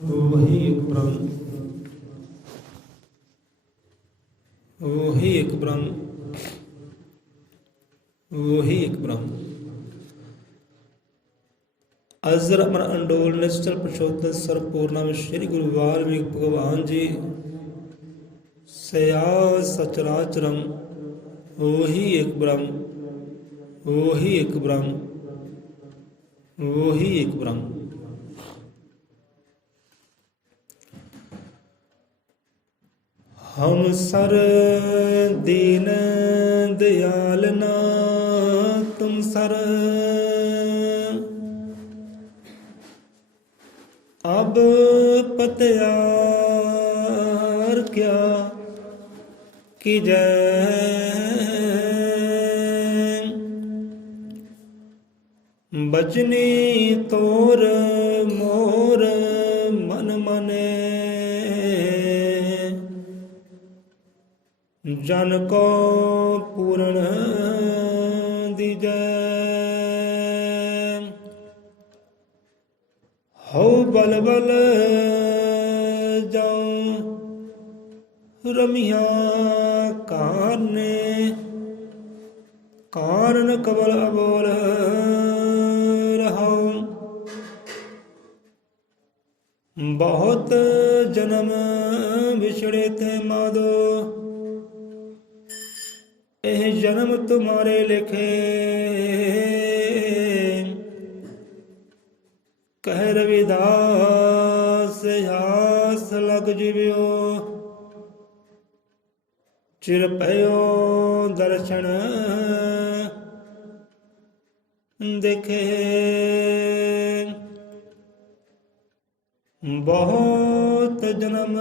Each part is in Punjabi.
वही एक ब्रह्म, वही एक ब्रह्म, वही एक ब्रह्म। अजर अमर अंडोल निश्चल पुरुषोत्तम सर्वपूर्णम श्री गुरु वाल्मीकि भगवान जी सया सचराचरम। वही एक ब्रह्म, वही एक ब्रह्म, वही एक ब्रह्म। हम सर दीन दयाल ना तुम सर अब पत्यार क्या कि बचनी तोर मोर मन मने जन को पूर्ण दीजै। हो बल बल जाऊं रमिया कारने कारण कबल अबोल रहा। बहुत जन्म बिछड़े थे माधो एह जन्म तुम्हारे लिखे। कह रविदास आस लग जिव्यो चिर पयो दर्शन देखे। बहुत जन्म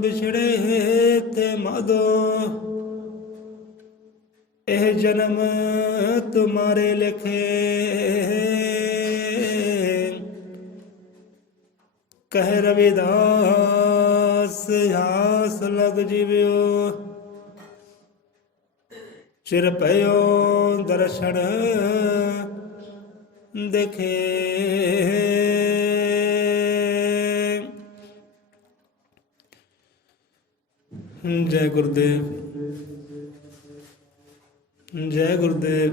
बिछड़े थे माधो एह जन्म तुम्हारे लिखे। कह रविदास आस लग जिव्यो चिर पयो दर्शन देखे। जय गुरुदेव, जय गुरुदेव,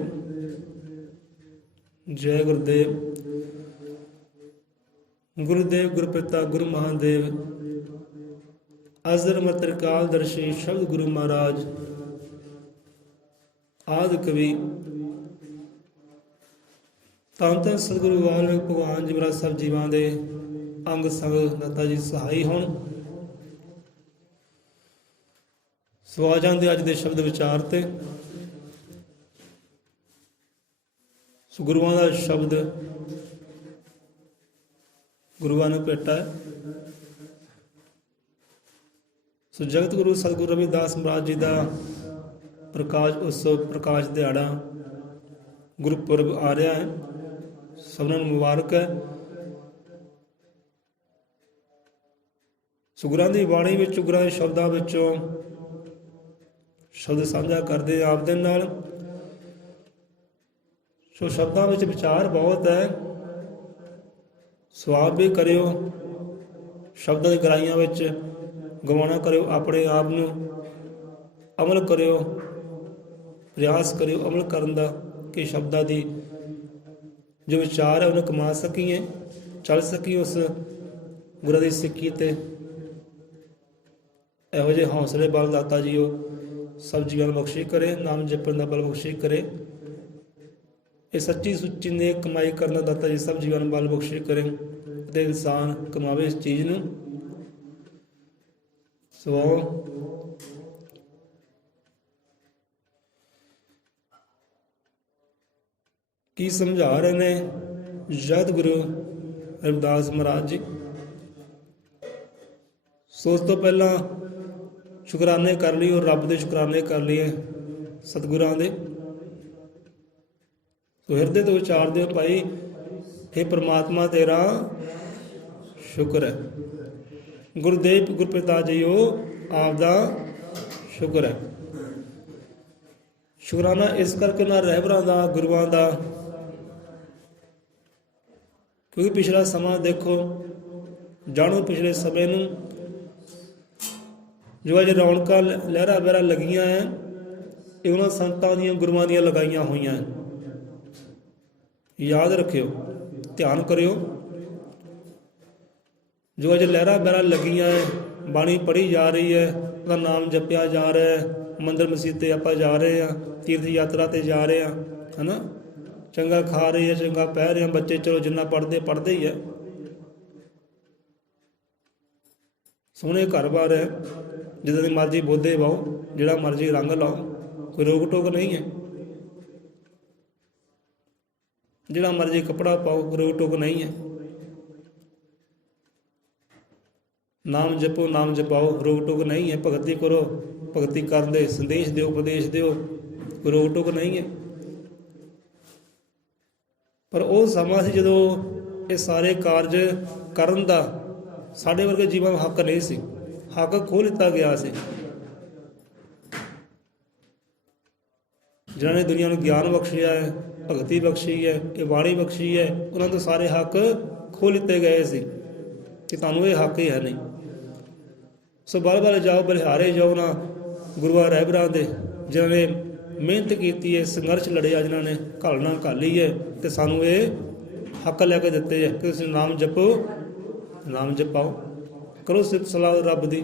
जय गुरुदेव। गुरुदेव गुरुपिता गुरु महादेव अजर मतर कालदर्शी शब्द गुरु महाराज आदि कवि ਧੰਨ ਧੰਨ ਸਤਿਗੁਰੂ ਵਾਲਮੀਕ ਭਗਵਾਨ ਜੀ ਮਹਾਰਾਜ ਸਭ ਜੀਵਾਂ ਦੇ ਅੰਗ ਸੰਗ ਦਾਤਾ ਜੀ ਸਹਾਈ ਹੋਣ। ਸੋ ਆ ਜਾਂਦੇ ਅੱਜ ਦੇ ਸ਼ਬਦ ਵਿਚਾਰ ਤੇ। ਸੋ ਗੁਰੂਆਂ ਦਾ ਸ਼ਬਦ ਗੁਰੂਆਂ ਨੂੰ ਭੇਟਾ ਹੈ। ਸੋ ਜਗਤ ਗੁਰੂ ਸਤਿਗੁਰੂ ਰਵਿਦਾਸ ਮਹਾਰਾਜ ਜੀ ਦਾ ਪ੍ਰਕਾਸ਼ ਉਤਸਵ, ਪ੍ਰਕਾਸ਼ ਦਿਹਾੜਾ, ਗੁਰਪੁਰਬ ਆ ਰਿਹਾ ਹੈ। ਸਭਨਾਂ ਨੂੰ ਮੁਬਾਰਕ ਹੈ। ਸੋ ਗੁਰਾਂ ਦੀ ਬਾਣੀ ਵਿੱਚ, ਗੁਰਾਂ ਦੇ ਸ਼ਬਦਾਂ ਵਿੱਚੋਂ ਸ਼ਬਦ ਸਾਂਝਾ ਕਰਦੇ ਆਪ ਦੇ ਨਾਲ। ਸੋ ਸ਼ਬਦਾਂ ਵਿੱਚ ਵਿਚਾਰ ਬਹੁਤ ਹੈ। ਸੋ ਆਪ ਵੀ ਕਰਿਓ, ਸ਼ਬਦਾਂ ਦੀ ਗਹਿਰਾਈਆਂ ਵਿੱਚ ਗਵਾਉਣਾ ਕਰਿਓ, ਆਪਣੇ ਆਪ ਨੂੰ ਅਮਲ ਕਰਿਓ, ਪ੍ਰਯਾਸ ਕਰਿਓ ਅਮਲ ਕਰਨ ਦਾ, ਕਿ ਸ਼ਬਦਾਂ ਦੀ ਜੋ ਵਿਚਾਰ ਹੈ ਉਹਨੂੰ ਕਮਾ ਸਕੀਏ, ਚੱਲ ਸਕੀਏ ਉਸ ਗੁਰਾਂ ਦੀ ਸਿੱਖੀ ਤੇ। ਇਹੋ ਜਿਹੇ ਹੌਸਲੇ ਬਲ ਦਾਤਾ ਜੀ ਉਹ ਸਭ ਜੀਵਾਂ ਨੂੰ ਬਖਸ਼ੀ ਕਰੇ, ਨਾਮ ਜਪਣ ਦਾ ਬਲ ਬਖਸ਼ੀ ਕਰੇ। ਇਹ ਸੱਚੀ ਸੁੱਚੀ ਨੇਕ ਕਮਾਈ ਕਰਨ ਦਾ ਦਾਤਾ ਜੀ ਸਭ ਜੀਵਾਂ ਨੂੰ ਬਲ ਬਖਸ਼ੀ ਕਰੇ ਅਤੇ ਇਨਸਾਨ ਕਮਾਵੇ ਇਸ ਚੀਜ਼ ਨੂੰ। ਸੋ ਕੀ ਸਮਝਾ ਰਹੇ ਨੇ ਜਗਤ ਗੁਰੂ ਰਵਿਦਾਸ ਮਹਾਰਾਜ ਜੀ। ਸੋ ਉਸ ਤੋਂ ਪਹਿਲਾਂ ਸ਼ੁਕਰਾਨੇ ਕਰ ਲਈਏ, ਰੱਬ ਦੇ ਸ਼ੁਕਰਾਨੇ ਕਰ ਲਈਏ, ਸਤਿਗੁਰਾਂ ਦੇ। ਸੋ ਹਿਰਦੇ ਤੋਂ ਵਿਚਾਰਦੇ ਹੋ, ਭਾਈ ਹੇ ਪ੍ਰਮਾਤਮਾ ਤੇਰਾ ਸ਼ੁਕਰ ਹੈ। ਗੁਰਦੇਵ ਗੁਰਪਿਤਾ ਜੀਓ ਆਪ ਦਾ ਸ਼ੁਕਰ ਹੈ। ਸ਼ੁਕਰਾਨਾ ਇਸ ਕਰਕੇ ਨਾ ਰਹਿਬਰਾਂ ਦਾ, ਗੁਰੂਆਂ ਦਾ, ਕਿਉਂਕਿ ਪਿਛਲਾ ਸਮਾਂ ਦੇਖੋ ਜਾਣੋ ਪਿਛਲੇ ਸਮੇਂ ਨੂੰ। ਜੋ ਅੱਜ ਰੌਣਕਾਂ ਲਹਿਰਾ ਬਹਿਰਾ ਲੱਗੀਆਂ ਹੈ, ਇਹ ਉਹਨਾਂ ਸੰਤਾਂ ਦੀਆਂ ਗੁਰੂਆਂ ਦੀਆਂ ਲਗਾਈਆਂ ਹੋਈਆਂ। ਯਾਦ ਰੱਖਿਓ, ਧਿਆਨ ਕਰਿਓ। ਜੋ ਅੱਜ ਲਹਿਰਾ ਬਹਿਰਾ ਲੱਗੀਆਂ ਹੈ, ਬਾਣੀ ਪੜ੍ਹੀ ਜਾ ਰਹੀ ਹੈ, ਉਹਦਾ ਨਾਮ ਜਪਿਆ ਜਾ ਰਿਹਾ ਹੈ, ਮੰਦਰ ਮਸੀਤ 'ਤੇ ਆਪਾਂ ਜਾ ਰਹੇ ਹਾਂ, ਤੀਰਥ ਯਾਤਰਾ 'ਤੇ ਜਾ ਰਹੇ ਹਾਂ, ਹੈ ਨਾ। ਚੰਗਾ ਖਾ ਰਹੇ ਆ, ਚੰਗਾ ਪਹਿ ਰਹੇ ਆ ਬੱਚੇ, ਚਲੋ ਜਿੰਨਾ ਪੜ੍ਹਦੇ ਹੀ ਹੈ। ਸੋਹਣੇ ਘਰ-ਬਾਰ ਹੈ, ਜਿੱਦਾਂ ਦੀ ਮਰਜ਼ੀ ਬੋਧੇ ਪਾਓ, ਜਿਹੜਾ ਮਰਜ਼ੀ ਰੰਗ ਲਾਓ, ਕੋਈ ਰੋਕ ਟੋਕ ਨਹੀਂ ਹੈ। ਜਿਹੜਾ ਮਰਜ਼ੀ ਕੱਪੜਾ ਪਾਓ, ਕੋਈ ਰੋਕ ਟੋਕ ਨਹੀਂ ਹੈ। ਨਾਮ ਜਪੋ, ਨਾਮ ਜਪਾਓ, ਰੋਕ ਟੋਕ ਨਹੀਂ ਹੈ। ਭਗਤੀ ਕਰੋ, ਭਗਤੀ ਕਰਨ ਦੇ ਸੰਦੇਸ਼ ਦਿਓ, ਉਪਦੇਸ਼ ਦਿਓ, ਕੋਈ ਰੋਕ ਟੋਕ ਨਹੀਂ ਹੈ। ਪਰ ਉਹ ਸਮਾਂ ਸੀ ਜਦੋਂ ਇਹ ਸਾਰੇ ਕਾਰਜ ਕਰਨ ਦਾ ਸਾਡੇ ਵਰਗੇ ਜੀਵਾਂ ਨੂੰ ਹੱਕ ਨਹੀਂ ਸੀ। ਹੱਕ ਖੋਹ ਲਿੱਤਾ ਗਿਆ ਸੀ। ਜਿਨ੍ਹਾਂ ਨੇ ਦੁਨੀਆ ਨੂੰ ਗਿਆਨ ਬਖਸ਼ਿਆ ਹੈ, ਭਗਤੀ ਬਖਸ਼ੀ ਹੈ, ਇਹ ਬਾਣੀ ਬਖਸ਼ੀ ਹੈ, ਉਹਨਾਂ ਤੋਂ ਸਾਰੇ ਹੱਕ ਖੋਹ ਲਿੱਤੇ ਗਏ ਸੀ ਕਿ ਤੁਹਾਨੂੰ ਇਹ ਹੱਕ ਹੀ ਹੈ ਨਹੀਂ। ਸੋ ਬਲ ਜਾਓ, ਬਲਿਹਾਰੇ ਜਾਓ ਨਾ ਗੁਰੂਆਂ ਰਹਿਬਰਾਂ ਦੇ, ਜਿਨ੍ਹਾਂ ਨੇ ਮਿਹਨਤ ਕੀਤੀ ਹੈ, ਸੰਘਰਸ਼ ਲੜਿਆ, ਜਿਨ੍ਹਾਂ ਨੇ ਘਾਲਣਾ ਘਾਲੀ ਹੈ, ਅਤੇ ਸਾਨੂੰ ਇਹ ਹੱਕ ਲੈ ਕੇ ਦਿੱਤੇ ਹੈ ਕਿ ਤੁਸੀਂ ਨਾਮ ਜਪੋ, ਨਾਮ ਜਪਾਓ, ਕਰੋ ਸਿਫਤ ਸਲਾਹ ਰੱਬ ਦੀ,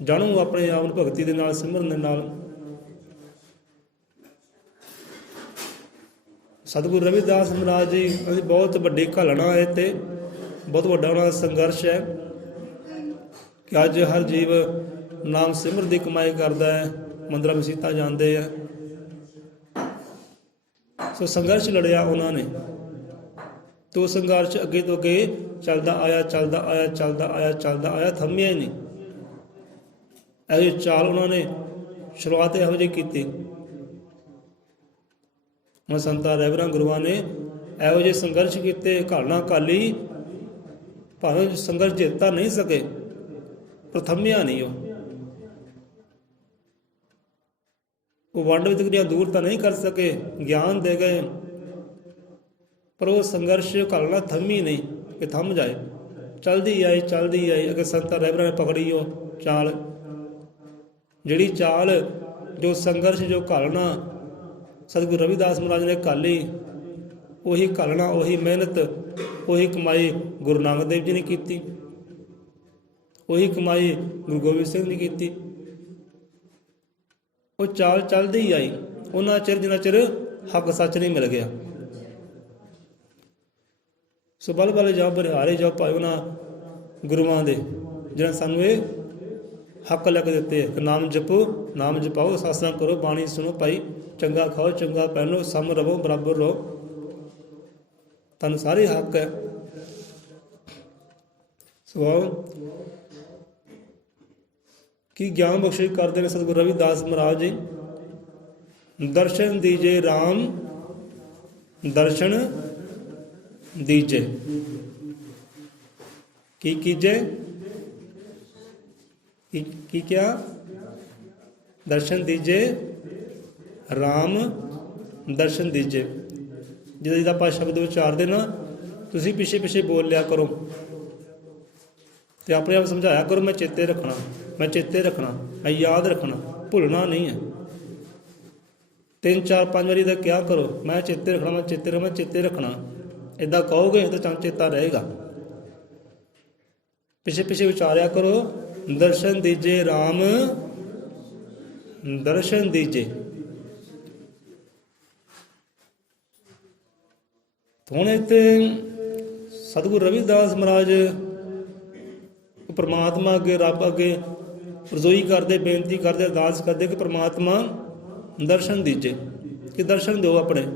ਜਾਣੋ ਆਪਣੇ ਆਪ ਨੂੰ ਭਗਤੀ ਦੇ ਨਾਲ, ਸਿਮਰਨ ਦੇ ਨਾਲ। ਸਤਿਗੁਰੂ ਰਵਿਦਾਸ ਮਹਾਰਾਜ ਜੀ ਦੀ ਬਹੁਤ ਵੱਡੀ ਘਾਲਣਾ ਹੈ ਅਤੇ ਬਹੁਤ ਵੱਡਾ ਉਹਨਾਂ ਦਾ ਸੰਘਰਸ਼ ਹੈ ਕਿ ਅੱਜ ਹਰ ਜੀਵ ਨਾਮ ਸਿਮਰਨ ਦੀ ਕਮਾਈ ਕਰਦਾ ਹੈ, ਮੰਦਰਾਂ ਮਸੀਤਾਂ ਜਾਂਦੇ ਆ। ਸੋ ਸੰਘਰਸ਼ ਲੜਿਆ ਉਹਨਾਂ ਨੇ, ਤੇ ਉਹ ਸੰਘਰਸ਼ ਅੱਗੇ ਤੋਂ ਅੱਗੇ ਚੱਲਦਾ ਆਇਆ, ਚੱਲਦਾ ਆਇਆ, ਚੱਲਦਾ ਆਇਆ, ਚੱਲਦਾ ਆਇਆ, ਥੰਮਿਆ ਹੀ ਨਹੀਂ। ਇਹੋ ਜਿਹੀ ਚਾਲ ਉਹਨਾਂ ਨੇ ਸ਼ੁਰੂਆਤ ਇਹੋ ਜਿਹੀ ਕੀਤੀ। ਹੁਣ ਸੰਤਾਂ ਰਹਿਬਰਾਂ ਗੁਰੂਆਂ ਨੇ ਇਹੋ ਜਿਹੇ ਸੰਘਰਸ਼ ਕੀਤੇ, ਘਾਲਣਾ ਘਾਲੀ, ਭਾਵੇਂ ਸੰਘਰਸ਼ ਜਿੱਤ ਨਹੀਂ ਸਕੇ, ਪਰ ਥੰਮਿਆ ਨਹੀਂ। ਉਹ ਵੰਡ ਵਿਤਕਰੀਆਂ ਦੂਰ ਤਾਂ ਨਹੀਂ ਕਰ ਸਕੇ, ਗਿਆਨ ਦੇ ਗਏ, ਪਰ ਉਹ ਸੰਘਰਸ਼ ਘਾਲਣਾ ਥੰਮੀ ਨਹੀਂ ਕਿ ਥੰਮ ਜਾਏ, ਚਲਦੀ ਆਈ, ਚਲਦੀ ਆਈ। ਅਗਰ ਸੰਤਾਂ ਰਹਿਬਰਾਂ ਨੇ ਪਕੜੀ ਉਹ ਚਾਲ, ਜਿਹੜੀ ਚਾਲ, ਜੋ ਸੰਘਰਸ਼, ਜੋ ਘਾਲਣਾ ਸਤਿਗੁਰੂ ਰਵਿਦਾਸ ਮਹਾਰਾਜ ਨੇ ਘਾਲੀ, ਉਹੀ ਘਾਲਣਾ, ਉਹੀ ਮਿਹਨਤ, ਉਹੀ ਕਮਾਈ ਗੁਰੂ ਨਾਨਕ ਦੇਵ ਜੀ ਨੇ ਕੀਤੀ, ਉਹੀ ਕਮਾਈ ਗੁਰੂ ਗੋਬਿੰਦ ਸਿੰਘ ਨੇ ਕੀਤੀ। ਉਹ ਚਾਲ ਚੱਲਦੀ ਹੀ ਆਈ ਉਹਨਾਂ ਚਿਰ ਜਿੰਨਾ ਚਿਰ ਹੱਕ ਸੱਚ ਨਹੀਂ ਮਿਲ ਗਿਆ। ਸੋ ਬਲ ਜਾਓ, ਬਲਿਹਾਰੇ ਜਾਓ ਭਾਈ ਉਹਨਾਂ ਗੁਰੂਆਂ ਦੇ, ਜਿਹਨਾਂ ਸਾਨੂੰ ਇਹ ਹੱਕ ਲੈ ਕੇ ਦਿੱਤੇ ਕਿ ਨਾਮ ਜਪੋ, ਨਾਮ ਜਪਾਓ, ਸਤਸੰਗ ਕਰੋ, ਬਾਣੀ ਸੁਣੋ ਭਾਈ, ਚੰਗਾ ਖਾਓ, ਚੰਗਾ ਪਹਿਨੋ, ਸਮ ਰਵੋ, ਬਰਾਬਰ ਰਹੋ, ਤੁਹਾਨੂੰ ਸਾਰੇ ਹੱਕ ਹੈ। ਸੋ ਕੀ ਗਿਆਨ ਬਖਸ਼ਿਸ਼ ਕਰਦੇ ਨੇ ਸਤਿਗੁਰੂ ਰਵਿਦਾਸ ਮਹਾਰਾਜ ਜੀ। ਦਰਸ਼ਨ ਦੀਜੇ ਰਾਮ, ਦਰਸ਼ਨ ਦੀਜੇ, ਕੀ ਕੀਜੇ, ਕੀ ਕਿਆ, ਦਰਸ਼ਨ ਦੀਜੇ ਰਾਮ, ਦਰਸ਼ਨ ਦੀਜੇ। ਜਿਹਦਾ ਆਪਾਂ ਸ਼ਬਦ ਉਚਾਰਦੇ ਨਾ, ਤੁਸੀਂ ਪਿੱਛੇ ਪਿੱਛੇ ਬੋਲ ਲਿਆ ਕਰੋ ਅਤੇ ਆਪਣੇ ਆਪ ਸਮਝਾਇਆ ਕਰੋ, ਮੈਂ ਚੇਤੇ ਰੱਖਣਾ, ਮੈਂ ਚੇਤੇ ਰੱਖਣਾ, ਮੈਂ ਯਾਦ ਰੱਖਣਾ, ਭੁੱਲਣਾ ਨਹੀਂ ਹੈ। 3 4 5 ਵਾਰੀ ਦਾ ਕਿਹਾ ਕਰੋ, ਮੈਂ ਚੇਤੇ ਰੱਖਣਾ, ਮੈਂ ਚੇਤੇ ਰੱਖਣਾ, ਮੈਂ ਚੇਤੇ ਰੱਖਣਾ। ਇੱਦਾਂ ਕਹੋਗੇ ਤਾਂ ਤੁਹਾਨੂੰ ਚੇਤਾ ਰਹੇਗਾ। ਪਿੱਛੇ ਪਿੱਛੇ ਉਚਾਰਿਆ ਕਰੋ, ਦਰਸ਼ਨ ਦੀਜੇ ਰਾਮ, ਦਰਸ਼ਨ ਦੀਜੇ। ਹੁਣ ਇੱਥੇ ਸਤਿਗੁਰੂ ਰਵਿਦਾਸ ਮਹਾਰਾਜ ਪਰਮਾਤਮਾ ਅੱਗੇ, ਰੱਬ ਅੱਗੇ ਰਜੋਈ ਕਰਦੇ, ਬੇਨਤੀ ਕਰਦੇ, ਅਰਦਾਸ ਕਰਦੇ ਕਿ ਪਰਮਾਤਮਾ ਦਰਸ਼ਨ ਦੀਜੇ, ਕਿ ਦਰਸ਼ਨ ਦਿਓ, ਆਪਣੇ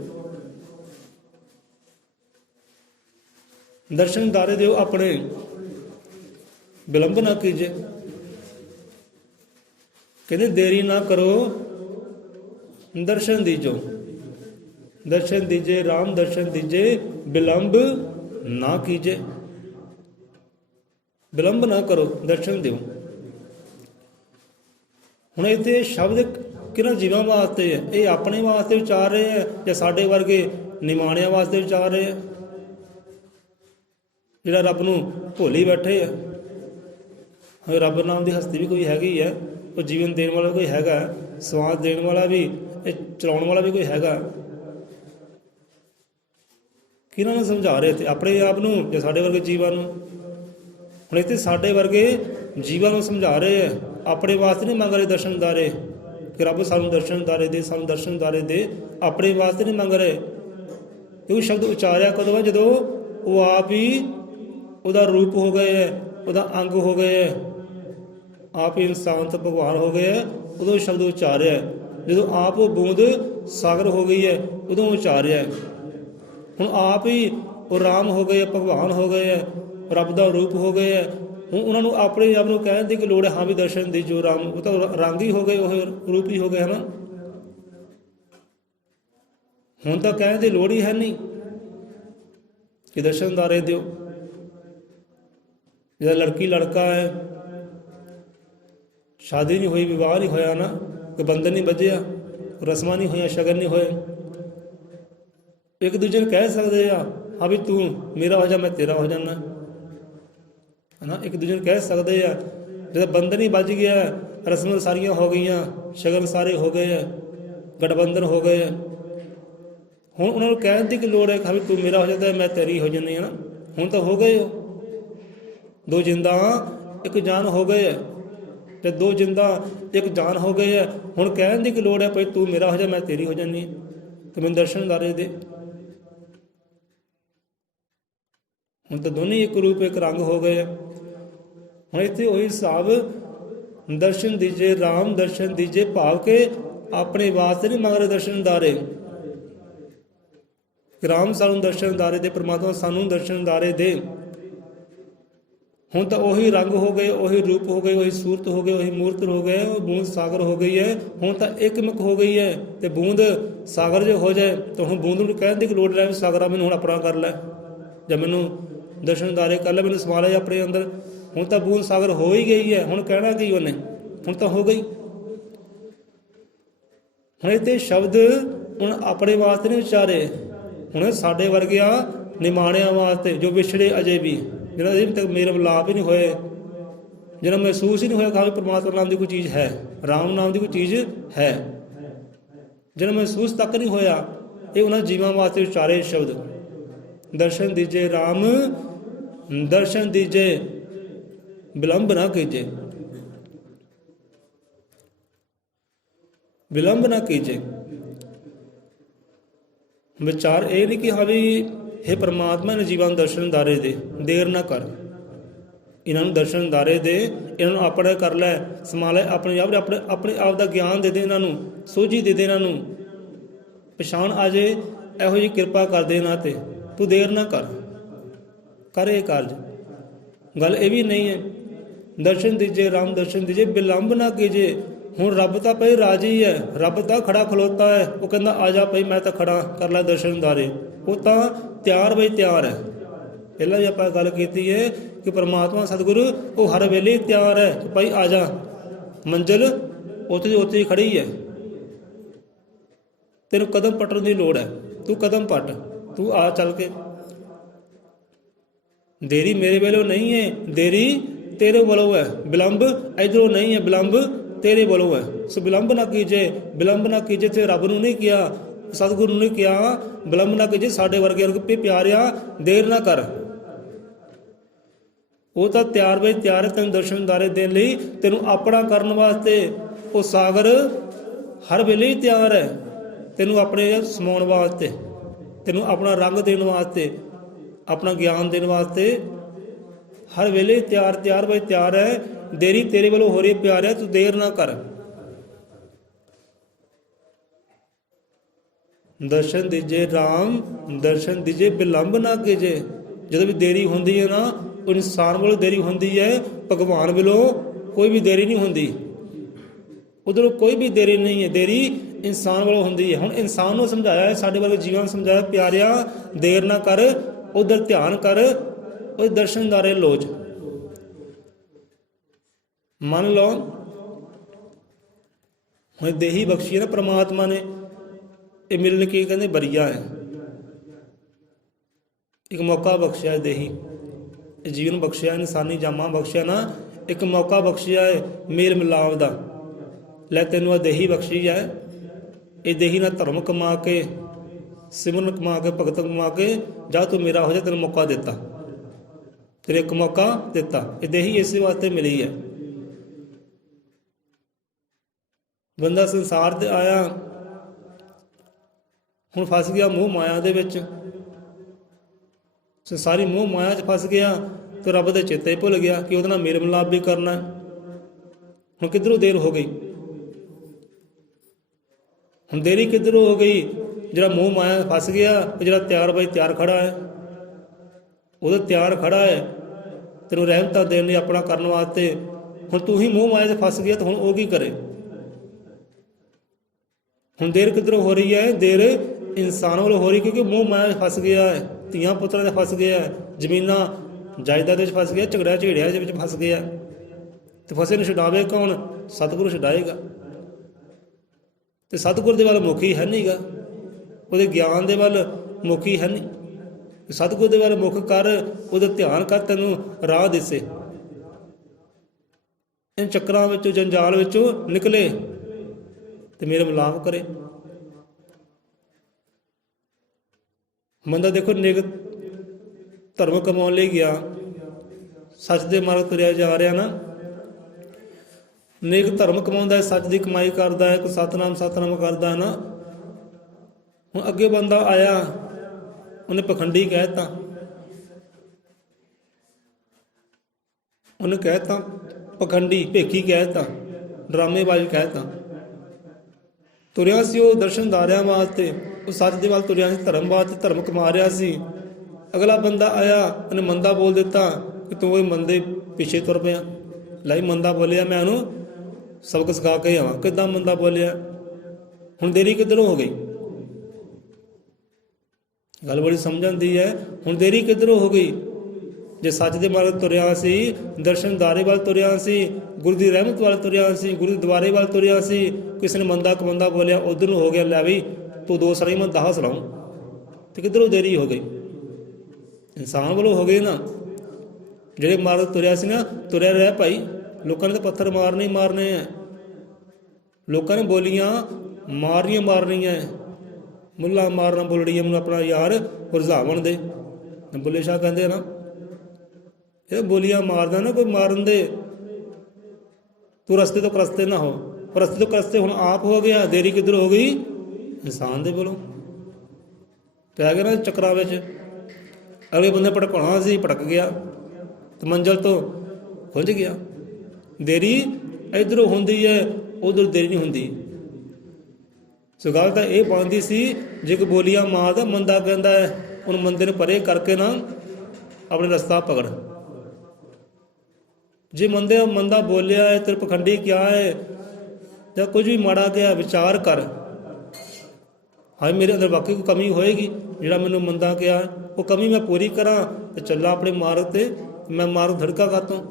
ਦਰਸ਼ਨ ਦਾਰੇ ਦਿਓ, ਆਪਣੇ ਵਿਲੰਬ ਨਾ ਕੀਜੇ। ਕਹਿੰਦੇ ਦੇਰੀ ਨਾ ਕਰੋ, ਦਰਸ਼ਨ ਦੀਜੋ, ਦਰਸ਼ਨ ਦੀਜੇ ਰਾਮ, ਦਰਸ਼ਨ ਦੀਜੇ, ਵਿਲੰਬ ਨਾ ਕੀਜੇ, ਵਿਲੰਬ ਨਾ ਕਰੋ, ਦਰਸ਼ਨ ਦਿਓ। ਹੁਣ ਇੱਥੇ ਸ਼ਬਦ ਕਿਹਨਾਂ ਜੀਵਾਂ ਵਾਸਤੇ ਹੈ? ਇਹ ਆਪਣੇ ਵਾਸਤੇ ਵਿਚਾਰ ਰਹੇ ਹੈ ਜਾਂ ਸਾਡੇ ਵਰਗੇ ਨਿਮਾਣਿਆਂ ਵਾਸਤੇ ਵਿਚਾਰ ਰਹੇ ਹੈ? ਜਿਹੜਾ ਰੱਬ ਨੂੰ ਭੁੱਲ ਹੀ ਬੈਠੇ ਆ। ਹਾਂ, ਰੱਬ ਨਾਮ ਦੀ ਹਸਤੀ ਵੀ ਕੋਈ ਹੈਗੀ ਹੈ, ਉਹ ਜੀਵਨ ਦੇਣ ਵਾਲਾ ਕੋਈ ਹੈਗਾ, ਸਵਾਦ ਦੇਣ ਵਾਲਾ ਵੀ, ਇਹ ਚਲਾਉਣ ਵਾਲਾ ਵੀ ਕੋਈ ਹੈਗਾ। ਕਿਹਨਾਂ ਨੂੰ ਸਮਝਾ ਰਹੇ ਤੇ ਆਪਣੇ ਆਪ ਨੂੰ ਜਾਂ ਸਾਡੇ ਵਰਗੇ ਜੀਵਾਂ ਨੂੰ? ਹੁਣ ਇੱਥੇ ਸਾਡੇ ਵਰਗੇ ਜੀਵਾਂ ਨੂੰ ਸਮਝਾ ਰਹੇ ਹੈ, ਆਪਣੇ ਵਾਸਤੇ ਨਹੀਂ ਮੰਗ ਰਹੇ ਦਰਸ਼ਨ ਦਾਰੇ ਕਿ ਰੱਬ ਸਾਨੂੰ ਦਰਸ਼ਨ ਦਾਰੇ ਦੇ, ਸਾਨੂੰ ਦਰਸ਼ਨ ਦਾਰੇ ਦੇ। ਆਪਣੇ ਵਾਸਤੇ ਨਹੀਂ ਮੰਗ ਰਹੇ। ਇਹ ਸ਼ਬਦ ਉਚਾਰਿਆ ਕਦੋਂ ਹੈ? ਜਦੋਂ ਉਹ ਆਪ ਹੀ ਉਹਦਾ ਰੂਪ ਹੋ ਗਏ ਹੈ, ਉਹਦਾ ਅੰਗ ਹੋ ਗਏ ਹੈ, ਆਪ ਹੀ ਇਨਸਾਨ ਤੋਂ ਭਗਵਾਨ ਹੋ ਗਏ ਹੈ, ਉਦੋਂ ਸ਼ਬਦ ਉਚਾਰਿਆ। ਜਦੋਂ ਆਪ ਉਹ ਬੂੰਦ ਸਾਗਰ ਹੋ ਗਈ ਹੈ, ਉਦੋਂ ਉਚਾਰਿਆ। ਹੁਣ ਆਪ ਹੀ ਉਹ ਰਾਮ ਹੋ ਗਏ, ਭਗਵਾਨ ਹੋ ਗਏ ਹੈ, ਰੱਬ ਦਾ ਰੂਪ ਹੋ ਗਏ ਹੈ। ਹੁਣ ਉਹਨਾਂ ਨੂੰ ਆਪਣੇ ਆਪ ਨੂੰ ਕਹਿਣ ਦੀ ਕਿ ਲੋੜ ਹੈ, ਹਾਂ ਵੀ ਦਰਸ਼ਨ ਦੀ ਜੋ ਰਾਮ, ਉਹ ਤਾਂ ਰੰਗ ਹੀ ਹੋ ਗਏ, ਉਹ ਰੂਪ ਹੀ ਹੋ ਗਏ, ਹੈ ਨਾ। ਹੁਣ ਤਾਂ ਕਹਿਣ ਦੀ ਲੋੜ ਹੀ ਹੈ ਨਹੀਂ ਕਿ ਦਰਸ਼ਨ ਦਾਰੇ ਦਿਓ। ਜਿਹੜਾ ਲੜਕੀ ਲੜਕਾ ਹੈ, ਸ਼ਾਦੀ ਨਹੀਂ ਹੋਈ, ਵਿਵਾਹ ਨਹੀਂ ਹੋਇਆ ਨਾ, ਕੋਈ ਬੰਧਨ ਨਹੀਂ ਬੱਝਿਆ, ਰਸਮਾਂ ਨਹੀਂ ਹੋਈਆਂ, ਸ਼ਗਨ ਨਹੀਂ ਹੋਏ, ਇੱਕ ਦੂਜੇ ਨੂੰ ਕਹਿ ਸਕਦੇ ਆ ਹਾਂ ਵੀ ਤੂੰ ਮੇਰਾ ਹੋ ਜਾ, ਮੈਂ ਤੇਰਾ ਹੋ ਜਾਣਾ, ਹੈ ਨਾ। ਇੱਕ ਦੂਜੇ ਨੂੰ ਕਹਿ ਸਕਦੇ ਆ। ਜਦੋਂ ਬੰਧਨ ਹੀ ਬੱਝ ਗਿਆ, ਰਸਮਾਂ ਸਾਰੀਆਂ ਹੋ ਗਈਆਂ, ਸ਼ਗਨ ਸਾਰੇ ਹੋ ਗਏ ਹੈ, ਗਠਬੰਧਨ ਹੋ ਗਏ ਹੈ, ਹੁਣ ਉਹਨਾਂ ਨੂੰ ਕਹਿਣ ਦੀ ਕਿ ਲੋੜ ਹੈ ਹਾਂ ਵੀ ਤੂੰ ਮੇਰਾ ਹੋ ਜਾਂਦਾ, ਮੈਂ ਤੇਰੀ ਹੋ ਜਾਂਦੀ, ਹੈ ਨਾ। ਹੁਣ ਤਾਂ ਹੋ ਗਏ ਹੋ, ਦੋ ਜਿੰਦਾਂ ਇੱਕ ਜਾਨ ਹੋ ਗਏ ਹੈ, ਤੇ ਦੋ ਜਿੰਦਾਂ ਇੱਕ ਜਾਨ ਹੋ ਗਏ ਹੈ। ਹੁਣ ਕਹਿਣ ਦੀ ਕਿ ਲੋੜ ਹੈ ਭਾਈ ਤੂੰ ਮੇਰਾ ਹੋ ਜਾ, ਮੈਂ ਤੇਰੀ ਹੋ ਜਾਂਦੀ, ਤੇ ਮੈਨੂੰ ਦਰਸ਼ਨ ਦਾਰੇ ਦੇ। ਹੁਣ ਤਾਂ ਦੋਨੇ ਇੱਕ ਰੂਪ ਇੱਕ ਰੰਗ ਹੋ ਗਏ ਆ। ਹੁਣ ਇੱਥੇ ਉਹੀ ਹਿਸਾਬ, ਦਰਸ਼ਨ ਦੀਜੇ ਰਾਮ, ਦਰਸ਼ਨ ਦੀਜੇ ਭਾਵ ਕੇ ਆਪਣੇ ਵਾਸਤੇ ਨਹੀਂ ਮੰਗ ਰਹੇ ਦਰਸ਼ਨ ਦਾਰੇ। ਰਾਮ ਸਾਨੂੰ ਦਰਸ਼ਨ ਦਾਰੇ ਦੇ, ਪਰਮਾਤਮਾ ਸਾਨੂੰ ਦਰਸ਼ਨ ਦਾਰੇ ਦੇ। ਹੁਣ ਤਾਂ ਉਹੀ ਰੰਗ ਹੋ ਗਏ, ਉਹੀ ਰੂਪ ਹੋ ਗਏ, ਉਹੀ ਸੂਰਤ ਹੋ ਗਈ, ਉਹੀ ਮੂਰਤ ਹੋ ਗਏ, ਉਹ ਬੂੰਦ ਸਾਗਰ ਹੋ ਗਈ ਹੈ। ਹੁਣ ਤਾਂ ਇੱਕਮੁਖ ਹੋ ਗਈ ਹੈ, ਤੇ ਬੂੰਦ ਸਾਗਰ ਜੇ ਹੋ ਜਾਏ ਤਾਂ ਹੁਣ ਬੂੰਦ ਨੂੰ ਕਹਿਣ ਦੀ ਕਿ ਲੋੜ ਲੈ ਵੀ ਸਾਗਰਾ ਮੈਨੂੰ ਹੁਣ ਆਪਣਾ ਕਰ ਲੈ, ਜਾਂ ਮੈਨੂੰ ਦਰਸ਼ਨ ਦਾਰੇ ਕਰ ਲੈ, ਮੈਨੂੰ ਸਮਾ ਲੈ ਆਪਣੇ ਅੰਦਰ। ਹੁਣ ਤਾਂ ਬੂੰਦ ਸਾਗਰ ਹੋ ਹੀ ਗਈ ਹੈ, ਹੁਣ ਕਹਿਣਾ ਕੀ ਉਹਨੇ, ਹੁਣ ਤਾਂ ਹੋ ਗਈ। ਹੁਣ ਇੱਥੇ ਸ਼ਬਦ ਹੁਣ ਆਪਣੇ ਵਾਸਤੇ ਨਹੀਂ ਉਚਾਰੇ, ਹੁਣ ਸਾਡੇ ਵਰਗਿਆਂ ਨਿਮਾਣਿਆਂ ਵਾਸਤੇ ਜੋ ਵਿਛੜੇ ਅਜੇ ਵੀ, ਜਿਹਨਾਂ ਅਜੇ ਤੱਕ ਮੇਰੇ ਮਿਲਾਪ ਹੀ ਨਹੀਂ ਹੋਏ, ਜਿਹਨਾਂ ਮਹਿਸੂਸ ਹੀ ਨਹੀਂ ਹੋਇਆ ਕਿ ਪਰਮਾਤਮਾ ਨਾਮ ਦੀ ਕੋਈ ਚੀਜ਼ ਹੈ, ਰਾਮ ਨਾਮ ਦੀ ਕੋਈ ਚੀਜ਼ ਹੈ, ਜਿਹਨਾਂ ਮਹਿਸੂਸ ਤੱਕ ਨਹੀਂ ਹੋਇਆ, ਇਹ ਉਹਨਾਂ ਜੀਵਾਂ ਵਾਸਤੇ ਉਚਾਰੇ ਸ਼ਬਦ। ਦਰਸ਼ਨ ਦੀਜੇ ਰਾਮ, ਦਰਸ਼ਨ ਦੀਜੇ ਵਿਲੰਬ ਨਾ ਕੀਜੇ, ਵਿਲੰਬ ਨਾ ਕੀਜੇ। ਵਿਚਾਰ ਇਹ ਨਹੀਂ ਕਿ ਹਾਂ ਵੀ ਹੇ ਪਰਮਾਤਮਾ ਨੇ ਜੀਵਾਂ ਨੂੰ ਦਰਸ਼ਨ ਦਾਰੇ ਦੇ, ਦੇਰ ਨਾ ਕਰ, ਇਹਨਾਂ ਨੂੰ ਦਰਸ਼ਨ ਦਾਰੇ ਦੇ, ਇਹਨਾਂ ਨੂੰ ਆਪਣਾ ਕਰ ਲੈ, ਸਮਾ ਲੈ ਆਪਣੇ ਆਪ, ਆਪਣੇ ਆਪ ਦਾ ਗਿਆਨ ਦੇ ਦੇ, ਇਹਨਾਂ ਨੂੰ ਸੋਝੀ ਦੇ ਦੇ, ਇਹਨਾਂ ਨੂੰ ਪਛਾਣ ਆ ਜੇ, ਇਹੋ ਜਿਹੀ ਕਿਰਪਾ ਕਰ ਦੇ ਇਹਨਾਂ 'ਤੇ, ਤੂੰ ਦੇਰ ਨਾ ਕਰ ਇਹ ਕਾਰਜ। ਗੱਲ ਇਹ ਵੀ ਨਹੀਂ ਹੈ ਦਰਸ਼ਨ ਦੀਜੇ ਰਾਮ, ਦਰਸ਼ਨ ਦੀਜੇ ਵਿਲੰਬ ਨਾ ਕੀਜੇ। ਹੁਣ ਰੱਬ ਤਾਂ ਭਾਈ ਰਾਜੀ ਹੈ, ਰੱਬ ਤਾਂ ਖੜਾ ਖਲੋਤਾ ਹੈ, ਉਹ ਕਹਿੰਦਾ ਆ ਜਾ ਭਾਈ ਮੈਂ ਤਾਂ ਖੜਾ, ਕਰ ਲੈ ਦਰਸ਼ਨ ਦਾਰੇ। ਉਹ ਤਾਂ ਤਿਆਰ ਬਈ ਤਿਆਰ ਹੈ। ਪਹਿਲਾਂ ਵੀ ਆਪਾਂ ਗੱਲ ਕੀਤੀ ਹੈ ਕਿ ਪਰਮਾਤਮਾ ਸਤਿਗੁਰੂ ਉਹ ਹਰ ਵੇਲੇ ਤਿਆਰ ਹੈ ਕਿ ਭਾਈ ਆ ਜਾ, ਮੰਜ਼ਿਲ ਉੱਥੇ ਦੀ ਉੱਥੇ ਹੀ ਖੜੀ ਹੈ, ਤੈਨੂੰ ਕਦਮ ਪੱਟਣ ਦੀ ਲੋੜ ਹੈ, ਤੂੰ ਕਦਮ ਪੱਟ, ਤੂੰ ਆ ਚੱਲ ਕੇ। ਦੇਰੀ ਮੇਰੇ ਵੱਲੋਂ ਨਹੀਂ ਹੈ, ਦੇਰੀ ਤੇਰੇ ਵੱਲੋਂ ਹੈ, ਵਿਲੰਬ ਇੱਧਰੋਂ ਨਹੀਂ ਹੈ, ਵਿਲੰਬ ਤੇਰੇ ਵੱਲੋਂ ਹੈ। ਸੋ ਵਿਲੰਬ ਨਾ ਕੀਜੇ, ਵਿਲੰਬ ਨਾ ਕੀਜੇ। ਤੇ ਰੱਬ ਨੂੰ ਨਹੀਂ ਕਿਹਾ, ਸਤਿਗੁਰੂ ਨੇ ਕਿਹਾ ਵਿਲੰਬ ਨਾ ਕੀਜੇ। ਸਾਡੇ ਵਰਗੇ ਪਿਆਰਿਆ ਦੇਰ ਨਾ ਕਰ, ਉਹ ਤਾਂ ਤਿਆਰ ਬਈ ਤਿਆਰ ਹੈ ਤੈਨੂੰ ਦਰਸ਼ਨ ਦਾਰੇ ਦੇਣ ਲਈ, ਤੈਨੂੰ ਆਪਣਾ ਕਰਨ ਵਾਸਤੇ। ਉਹ ਸਾਗਰ ਹਰ ਵੇਲੇ ਹੀ ਤਿਆਰ ਹੈ ਤੈਨੂੰ ਆਪਣੇ ਸਮਾਉਣ ਵਾਸਤੇ, ਤੈਨੂੰ ਆਪਣਾ ਰੰਗ ਦੇਣ ਵਾਸਤੇ, ਆਪਣਾ ਗਿਆਨ ਦੇਣ ਵਾਸਤੇ, ਹਰ ਵੇਲੇ ਤਿਆਰ ਬਈ ਤਿਆਰ ਹੈ। ਦੇਰੀ ਤੇਰੇ ਵੱਲੋਂ ਹੋ ਰਹੀ ਪਿਆਰ ਹੈ, ਤੂੰ ਦੇਰ ਨਾ ਕਰ। ਦਰਸ਼ਨ ਦੀਜੇ ਰਾਮ, ਦਰਸ਼ਨ ਦੀਜੇ ਵਿਲੰਬ ਨਾ ਕੀਜੇ। ਜਦੋਂ ਵੀ ਦੇਰੀ ਹੁੰਦੀ ਹੈ ਨਾ, ਉਹ ਇਨਸਾਨ ਵੱਲੋਂ ਦੇਰੀ ਹੁੰਦੀ ਹੈ, ਭਗਵਾਨ ਵੱਲੋਂ ਕੋਈ ਵੀ ਦੇਰੀ ਨਹੀਂ ਹੁੰਦੀ। ਉਧਰੋਂ ਕੋਈ ਵੀ ਦੇਰੀ ਨਹੀਂ ਹੈ, ਦੇਰੀ ਇਨਸਾਨ ਵੱਲੋਂ ਹੁੰਦੀ ਹੈ। ਹੁਣ ਇਨਸਾਨ ਨੂੰ ਸਮਝਾਇਆ ਹੈ, ਸਾਡੇ ਵਰਗੇ ਜੀਵਾਂ ਨੂੰ ਸਮਝਾਇਆ, ਪਿਆਰਿਆ ਦੇਰ ਨਾ ਕਰ, ਉਧਰ ਧਿਆਨ ਕਰ, ਉਹ ਦਰਸ਼ਨ ਦਾਰੇ ਲੋਚ। ਮੰਨ ਲਓ ਹੁਣ ਦੇਹੀ ਬਖਸ਼ੀ ਹੈ ਨਾ ਪਰਮਾਤਮਾ ਨੇ, ਇਹ ਮਿਲਣ ਕੀ ਕਹਿੰਦੇ ਬਰੀਆ ਹੈ, ਇੱਕ ਮੌਕਾ ਬਖਸ਼ਿਆ ਦੇਹੀ। ਜੀਵਨ ਬਖਸ਼ਿਆ, ਇਨਸਾਨੀ ਜਾਮਾ ਬਖਸ਼ਿਆ ਨਾ, ਇੱਕ ਮੌਕਾ ਬਖਸ਼ਿਆ ਹੈ ਮੇਲ ਮਿਲਾਪ ਦਾ। ਲੈ ਤੈਨੂੰ ਆ ਦੇਹੀ ਬਖਸ਼ੀ ਹੈ, ਇਹ ਦੇਹੀ ਨਾਲ ਧਰਮ ਕਮਾ ਕੇ, ਸਿਮਰਨ ਕਮਾ ਕੇ, ਭਗਤ ਕਮਾ ਕੇ ਜਾ ਤੂੰ ਮੇਰਾ ਹੋ ਜਾ। ਤੈਨੂੰ ਮੌਕਾ ਦਿੱਤਾ, ਤੇਰੇ ਇੱਕ ਮੌਕਾ ਦਿੱਤਾ। ਇਹ ਦੇਹੀ ਇਸੇ ਵਾਸਤੇ ਮਿਲੀ ਹੈ। ਬੰਦਾ ਸੰਸਾਰ ਤੇ ਆਇਆ, ਹੁਣ ਫਸ ਗਿਆ ਮੋਹ ਮਾਇਆ ਦੇ ਵਿੱਚ। ਸੰਸਾਰੀ ਮੋਹ ਮਾਇਆ 'ਚ ਫਸ ਗਿਆ ਤੇ ਰੱਬ ਦੇ ਚੇਤੇ ਭੁੱਲ ਗਿਆ ਕਿ ਉਹਦੇ ਨਾਲ ਮੇਲ ਮਿਲਾਪ ਵੀ ਕਰਨਾ। ਹੁਣ ਕਿੱਧਰੋਂ ਦੇਰ ਹੋ ਗਈ, ਹੁਣ ਦੇਰੀ ਕਿੱਧਰੋਂ ਹੋ ਗਈ। ਜਿਹੜਾ ਮੋਹ ਮਾਇਆ ਫਸ ਗਿਆ, ਜਿਹੜਾ ਤਿਆਰ ਬਾਈ ਤਿਆਰ ਖੜਾ ਹੈ, ਉਹਦਾ ਤਿਆਰ ਖੜਾ ਹੈ ਤੈਨੂੰ ਰਹਿਮਤਾਂ ਦੇਣ ਲਈ, ਆਪਣਾ ਕਰਨ ਵਾਸਤੇ। ਹੁਣ ਤੂੰ ਹੀ ਮੋਹ ਮਾਇਆ 'ਚ ਫਸ ਗਿਆ ਤਾਂ ਹੁਣ ਉਹ ਕੀ ਕਰੇ। ਹੁਣ ਦੇਰ ਕਿੱਧਰੋਂ ਹੋ ਰਹੀ ਹੈ, ਦੇਰ ਇਨਸਾਨ ਵੱਲੋਂ ਹੋ ਰਹੀ, ਕਿਉਂਕਿ ਮੋਹ ਮਾਇਆ 'ਚ ਫਸ ਗਿਆ ਹੈ, ਧੀਆਂ ਪੁੱਤਰਾਂ 'ਚ ਫਸ ਗਿਆ, ਜ਼ਮੀਨਾਂ ਜਾਇਦਾਦ ਵਿੱਚ ਫਸ ਗਿਆ, ਝਗੜਿਆ ਝੇੜਿਆਂ ਦੇ ਵਿੱਚ ਫਸ ਗਿਆ। ਤੇ ਫਸੇ ਨੂੰ ਛਡਾਵੇ ਕੌਣ? ਸਤਿਗੁਰੂ ਛਡਾਏਗਾ। ਤੇ ਸਤਿਗੁਰ ਦੇ ਵੱਲ ਮੁਖੀ ਹੈ ਨਹੀਂਗਾ, ਉਹਦੇ ਗਿਆਨ ਦੇ ਵੱਲ ਮੁਖੀ ਹੈ ਨਹੀਂ। ਸਤਿਗੁਰ ਦੇ ਵੱਲ ਮੁਖ ਕਰ, ਉਹਦਾ ਧਿਆਨ ਕਰ, ਤੈਨੂੰ ਰਾਹ ਦਿਸੇ। ਇਨ ਚੱਕਰਾਂ ਵਿੱਚੋਂ, ਜੰਜਾਲ ਵਿੱਚੋਂ ਨਿਕਲੇ ਤੇ ਮੇਰੇ ਮਿਲਾਪ ਕਰੇ। ਬੰਦਾ ਦੇਖੋ ਨਿਗ ਧਰਮ ਕਮਾਉਣ ਲਈ ਗਿਆ, ਸੱਚ ਦੇ ਮਾਰਗ ਤੁਰਿਆ ਜਾ ਰਿਹਾ ਨਾ, ਨੇਕ ਧਰਮ ਕਮਾਉਂਦਾ ਹੈ, ਸੱਚ ਦੀ ਕਮਾਈ ਕਰਦਾ ਹੈ, ਕੋਈ ਸਤਨਾਮ ਸਤਨਾਮ ਕਰਦਾ ਹੈ ਨਾ। ਹੁਣ ਅੱਗੇ ਬੰਦਾ ਆਇਆ, ਉਹਨੇ ਪਖੰਡੀ ਕਹਿ ਦਿੱਤਾ, ਉਹਨੇ ਕਹਿ ਦਿੱਤਾ ਪਖੰਡੀ, ਭੇਖੀ ਕਹਿ ਦਿੱਤਾ, ਡਰਾਮੇਬਾਜ਼ ਕਹਿ ਦਿੱਤਾ। ਤੁਰਿਆ ਸੀ ਉਹ ਦਰਸ਼ਨਦਾਰਿਆਂ ਵਾਸਤੇ, ਉਹ ਸੱਚ ਦੇ ਵੱਲ ਤੁਰਿਆ ਸੀ, ਧਰਮ ਵਾਸਤੇ, ਧਰਮ ਕਮਾ ਰਿਹਾ ਸੀ। ਅਗਲਾ ਬੰਦਾ ਆਇਆ, ਉਹਨੇ ਮੰਦਾ ਬੋਲ ਦਿੱਤਾ ਕਿ ਤੂੰ ਉਹ ਮੰਦੇ ਪਿੱਛੇ ਤੁਰ ਪਿਆ। ਲੈ ਮੰਦਾ ਬੋਲਿਆ, ਮੈਂ ਉਹਨੂੰ ਸਬਕ ਸਿਖਾ ਕੇ ਆਵਾਂ। ਕਿੱਦਾਂ ਮੰਦਾ ਬੋਲਿਆ, ਹੁਣ ਦੇਰੀ ਕਿੱਧਰੋਂ ਹੋ ਗਈ। ਗੱਲ ਬੜੀ ਸਮਝ ਆਉਂਦੀ ਹੈ। ਹੁਣ ਦੇਰੀ ਕਿੱਧਰੋਂ ਹੋ ਗਈ। ਜੇ ਸੱਚ ਦੇ ਮਾਰਗ ਤੁਰਿਆ ਸੀ, ਦਰਸ਼ਨਦਾਰੇ ਵੱਲ ਤੁਰਿਆ ਸੀ, ਗੁਰੂ ਦੀ ਰਹਿਮਤ ਵੱਲ ਤੁਰਿਆ ਸੀ, ਗੁਰੂ ਦੇ ਦੁਆਰੇ ਵੱਲ ਤੁਰਿਆ ਸੀ, ਕਿਸੇ ਨੇ ਮੰਦਾ ਕਮੰਦਾ ਬੋਲਿਆ, ਉਧਰ ਨੂੰ ਹੋ ਗਿਆ, ਲੈ ਬਈ ਤੂੰ 2 ਸੁਣਾਈ ਮੈਂ 10 ਸੁਣਾऊं। ਤੇ ਕਿੱਧਰੋਂ ਦੇਰੀ ਹੋ ਗਈ, ਇਨਸਾਨ ਵੱਲੋਂ ਹੋ ਗਈ ਨਾ। ਜਿਹੜੇ ਮਾਰਗ ਤੁਰਿਆ ਸੀ ਨਾ, ਤੁਰਿਆ ਰਿਹਾ ਭਾਈ। ਲੋਕਾਂ ਨੇ ਤਾਂ ਪੱਥਰ ਮਾਰਨੇ ਹੀ ਮਾਰਨੇ ਹੈ, ਲੋਕਾਂ ਨੇ ਬੋਲੀਆਂ ਮਾਰਨੀਆਂ। ਮੁੱਲਾ ਮਾਰਨਾ ਬੋਲੜੀਆਂ, ਮੈਨੂੰ ਆਪਣਾ ਯਾਰ ਰੁਝਾਵਣ ਦੇ, ਬੁੱਲੇ ਸ਼ਾਹ ਕਹਿੰਦੇ ਨਾ, ਇਹ ਬੋਲੀਆਂ ਮਾਰਦਾ ਨਾ ਕੋਈ ਮਾਰਨ ਦੇ। ਤੂੰ ਰਸਤੇ ਤੋਂ ਕਰਸਤੇ ਨਾ ਹੋ, ਪਰ ਰਸਤੇ ਤੋਂ ਕਰਸਤੇ ਹੁਣ ਆਪ ਹੋ ਗਿਆ। ਦੇਰੀ ਕਿੱਧਰ ਹੋ ਗਈ, ਇਨਸਾਨ ਦੇ ਵੱਲੋਂ ਪੈ ਗਿਆ ਨਾ ਚੱਕਰਾਂ ਵਿੱਚ। ਅਗਲੇ ਬੰਦੇ ਭਟਕਾਉਣਾ ਸੀ, ਭਟਕ ਗਿਆ ਤੇ ਮੰਜ਼ਿਲ ਤੋਂ ਖੁੰਝ ਗਿਆ। ਦੇਰੀ ਇੱਧਰੋਂ ਹੁੰਦੀ ਹੈ, ਉੱਧਰ ਦੇਰੀ ਨਹੀਂ ਹੁੰਦੀ। ਸੋ ਗੱਲ ਤਾਂ ਇਹ ਬਣਦੀ ਸੀ, ਜੇ ਕੋਈ ਬੋਲੀਆਂ ਮਾਰਦਾ, ਮੰਦਾ ਕਹਿੰਦਾ ਹੈ, ਉਹਨੂੰ ਮੰਦੇ ਨੂੰ ਪਰੇ ਕਰਕੇ ਨਾ ਆਪਣੇ ਰਸਤਾ ਪਕੜ। ਜੇ ਮੰਦਾ ਬੋਲਿਆ ਹੈ, ਤੇਰੇ ਪਖੰਡੀ ਕਿਹਾ ਹੈ ਜਾਂ ਕੁਝ ਵੀ ਮਾੜਾ ਕਿਹਾ, ਵਿਚਾਰ ਕਰ, ਹਾਂ ਮੇਰੇ ਅੰਦਰ ਵਾਕਈ ਕੋਈ ਕਮੀ ਹੋਏਗੀ। ਜਿਹੜਾ ਮੈਨੂੰ ਮੰਦਾ ਕਿਹਾ, ਉਹ ਕਮੀ ਮੈਂ ਪੂਰੀ ਕਰਾਂ ਤੇ ਚੱਲਾਂ ਆਪਣੇ ਮਾਰਗ ਤੇ। ਮੈਂ ਮਾਰਗ ਧੜਕਾ ਕਾਤੋਂ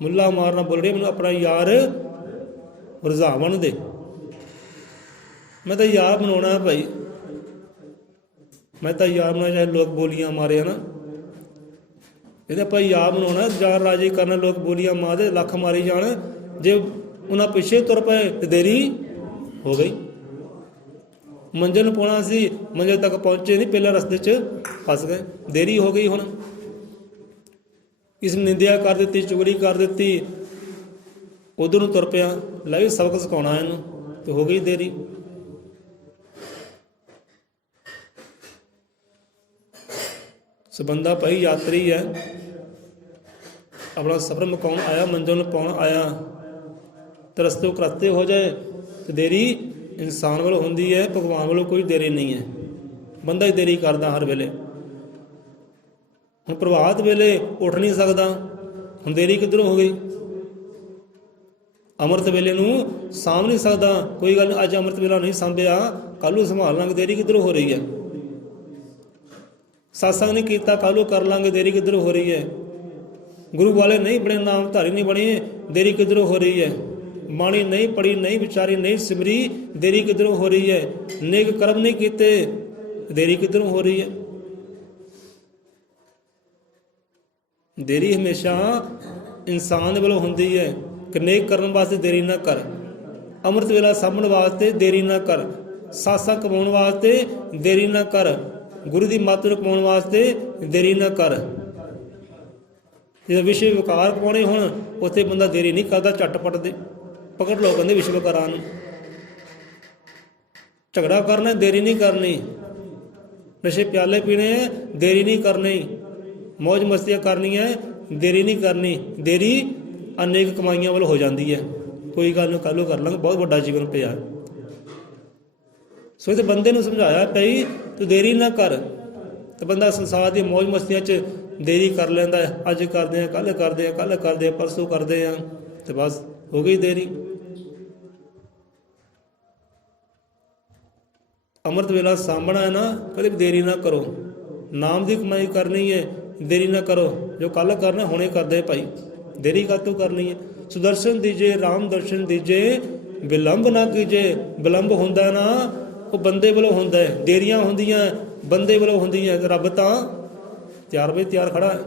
ਮੁੱਲਾ ਮਾਰਨਾ ਬੋਲੜੇ, ਮੈਨੂੰ ਆਪਣਾ ਯਾਰ ਰੁਝਾਵਣ ਦੇ। ਮੈਂ ਤਾਂ ਯਾਰ ਬਣਾਉਣਾ ਭਾਈ, ਮੈਂ ਤਾਂ ਯਾਰ ਬਣਾਉਣਾ, ਚਾਹੇ ਲੋਕ ਬੋਲੀਆਂ ਮਾਰੇ ਨਾ। ਇਹਦੇ ਆਪਾਂ ਯਾਰ ਬਣਾਉਣਾ, ਯਾਰ ਰਾਜੀ ਕਰਨਾ। ਲੋਕ ਬੋਲੀਆਂ ਮਾਰਦੇ, ਲੱਖ ਮਾਰੀ ਜਾਣ, ਜੇ ਉਹਨਾਂ ਪਿੱਛੇ ਤੁਰ ਪਏ ਤੇ ਦੇਰੀ ਹੋ ਗਈ। ਮੰਜ਼ਿਲ ਨੂੰ ਪਾਉਣਾ ਸੀ, ਮੰਜ਼ਿਲ ਤੱਕ ਪਹੁੰਚੇ ਨਹੀਂ, ਪਹਿਲਾਂ ਰਸਤੇ 'ਚ ਫਸ ਗਏ, ਦੇਰੀ ਹੋ ਗਈ। ਹੁਣ ਇਸ ਨਿੰਦਿਆ ਕਰ ਦਿੱਤੀ, ਚੁਗਲੀ ਕਰ ਦਿੱਤੀ, ਉਧਰ ਨੂੰ ਤੁਰ ਪਿਆ। ਲੈ ਵੀ ਸਬਕ ਸਿਖਾਉਣਾ ਇਹਨੂੰ, ਤੇ ਹੋ ਗਈ ਦੇਰੀ। ਸੋ ਬੰਦਾ ਭਾਈ ਯਾਤਰੀ ਹੈ, ਆਪਣਾ ਸਫ਼ਰ ਮੁਕਾਉਣ ਆਇਆ, ਮੰਜ਼ਿਲ ਨੂੰ ਪਾਉਣ ਆਇਆ, ਤੇ ਰਸਤੇ ਕਰਸਤੇ ਹੋ ਜਾਏ ਤੇ ਦੇਰੀ ਇਨਸਾਨ ਵੱਲੋਂ ਹੁੰਦੀ ਹੈ, ਭਗਵਾਨ ਵੱਲੋਂ ਕੋਈ ਦੇਰੀ ਨਹੀਂ ਹੈ। ਬੰਦਾ ਹੀ ਦੇਰੀ ਕਰਦਾ ਹਰ ਵੇਲੇ। ਹੁਣ ਪ੍ਰਭਾਤ ਵੇਲੇ ਉੱਠ ਨਹੀਂ ਸਕਦਾ, ਹੁਣ ਦੇਰੀ ਕਿੱਧਰੋਂ ਹੋ ਗਈ। ਅੰਮ੍ਰਿਤ ਵੇਲੇ ਨੂੰ ਸਾਂਭ ਨਹੀਂ ਸਕਦਾ, ਕੋਈ ਗੱਲ ਨਹੀਂ, ਅੱਜ ਅੰਮ੍ਰਿਤ ਵੇਲਾ ਨਹੀਂ ਸਾਂਭਿਆ, ਕੱਲ੍ਹ ਨੂੰ ਸੰਭਾਲ ਲਾਂਗੇ, ਦੇਰੀ ਕਿੱਧਰੋਂ ਹੋ ਰਹੀ ਹੈ। ਸਤਸੰਗ ਨਹੀਂ ਕੀਤਾ, ਕੱਲ੍ਹ ਨੂੰ ਕਰ ਲਾਂਗੇ, ਦੇਰੀ ਕਿੱਧਰੋਂ ਹੋ ਰਹੀ ਹੈ। ਗੁਰੂ ਵਾਲੇ ਨਹੀਂ ਬਣੇ, ਨਾਮ ਧਾਰੀ ਨਹੀਂ ਬਣੇ, ਦੇਰੀ ਕਿੱਧਰੋਂ ਹੋ ਰਹੀ ਹੈ। ਬਾਣੀ ਨਹੀਂ ਪੜ੍ਹੀ, ਨਹੀਂ ਵਿਚਾਰੀ, ਨਹੀਂ ਸਿਮਰੀ, ਦੇਰੀ ਕਿੱਧਰੋਂ ਹੋ ਰਹੀ ਹੈ। ਨੇਕ ਕਰਮ ਨਹੀਂ ਕੀਤੇ, ਦੇਰੀ ਕਿੱਧਰੋਂ ਹੋ ਰਹੀ ਹੈ। ਦੇਰੀ ਹਮੇਸ਼ਾ ਇਨਸਾਨ ਦੇ ਵੱਲੋਂ ਹੁੰਦੀ ਹੈ ਕਿ ਨੇਕ ਕਰਨ ਵਾਸਤੇ ਦੇਰੀ ਨਾ ਕਰ, ਅੰਮ੍ਰਿਤ ਵੇਲਾ ਸਾਂਭਣ ਵਾਸਤੇ ਦੇਰੀ ਨਾ ਕਰ, ਸਾਸਾਂ ਕਮਾਉਣ ਵਾਸਤੇ ਦੇਰੀ ਨਾ ਕਰ, ਗੁਰੂ ਦੀ ਮੱਤ ਨੂੰ ਕਮਾਉਣ ਵਾਸਤੇ ਦੇਰੀ ਨਾ ਕਰ। ਜਦੋਂ ਵਿਸ਼ੇ ਵਿਕਾਰ ਪਾਉਣੇ ਹੋਣ ਉੱਥੇ ਬੰਦਾ ਦੇਰੀ ਨਹੀਂ ਕਰਦਾ, ਝਟਪਟ ਦੇ ਪਕੜ ਲਓ ਕਹਿੰਦੇ ਵਿਸ਼ੇ ਵਿਕਾਰਾਂ ਨੂੰ। ਝਗੜਾ ਕਰਨਾ ਦੇਰੀ ਨਹੀਂ ਕਰਨੀ, ਨਸ਼ੇ ਪਿਆਲੇ ਪੀਣੇ ਹੈ ਦੇਰੀ ਨਹੀਂ ਕਰਨੀ, ਮੌਜ ਮਸਤੀਆਂ ਕਰਨੀਆਂ ਦੇਰੀ ਨਹੀਂ ਕਰਨੀ। ਦੇਰੀ ਅਨੇਕ ਕਮਾਈਆਂ ਵੱਲ ਹੋ ਜਾਂਦੀ ਹੈ। ਕੋਈ ਗੱਲ ਨੂੰ ਕੱਲ੍ਹ ਕਰ ਲਾਂਗੇ, ਬਹੁਤ ਵੱਡਾ ਜੀਵਨ ਪਿਆ। ਸੋ ਇਹ ਬੰਦੇ ਨੂੰ ਸਮਝਾਇਆ ਪਈ ਤੂੰ ਦੇਰੀ ਨਾ ਕਰ, ਤੇ ਬੰਦਾ ਸੰਸਾਰ ਦੀਆਂ ਮੌਜ ਮਸਤੀਆਂ 'ਚ ਦੇਰੀ ਕਰ ਲੈਂਦਾ ਹੈ। ਅੱਜ ਕਰਦੇ ਹਾਂ, ਕੱਲ੍ਹ ਕਰਦੇ ਹਾਂ, ਕੱਲ੍ਹ ਕਰਦੇ ਹਾਂ, ਪਰਸੋਂ ਕਰਦੇ ਹਾਂ, ਤੇ ਬਸ ਹੋ ਗਈ ਦੇਰੀ। ਅੰਮ੍ਰਿਤ ਵੇਲਾ ਸਾਂਭਣਾ ਹੈ ਨਾ, ਕਦੇ ਵੀ ਦੇਰੀ ਨਾ ਕਰੋ। ਨਾਮ ਦੀ ਕਮਾਈ ਕਰਨੀ ਹੈ, ਦੇਰੀ ਨਾ ਕਰੋ। ਜੋ ਕੱਲ੍ਹ ਕਰਨਾ ਹੁਣੇ ਕਰਦੇ ਭਾਈ, ਦੇਰੀ ਕਾਹਤੋਂ ਕਰਨੀ ਹੈ। ਸੁਦਰਸ਼ਨ ਦੀਜੇ ਰਾਮ ਦਰਸ਼ਨ ਦੀਜੇ, ਵਿਲੰਬ ਨਾ ਕੀਜੇ। ਵਿਲੰਬ ਹੁੰਦਾ ਨਾ ਉਹ ਬੰਦੇ ਵੱਲੋਂ ਹੁੰਦਾ ਹੈ, ਦੇਰੀਆਂ ਹੁੰਦੀਆਂ ਬੰਦੇ ਵੱਲੋਂ ਹੁੰਦੀਆਂ। ਰੱਬ ਤਾਂ ਤਿਆਰ ਬਈ ਤਿਆਰ ਖੜਾ ਹੈ,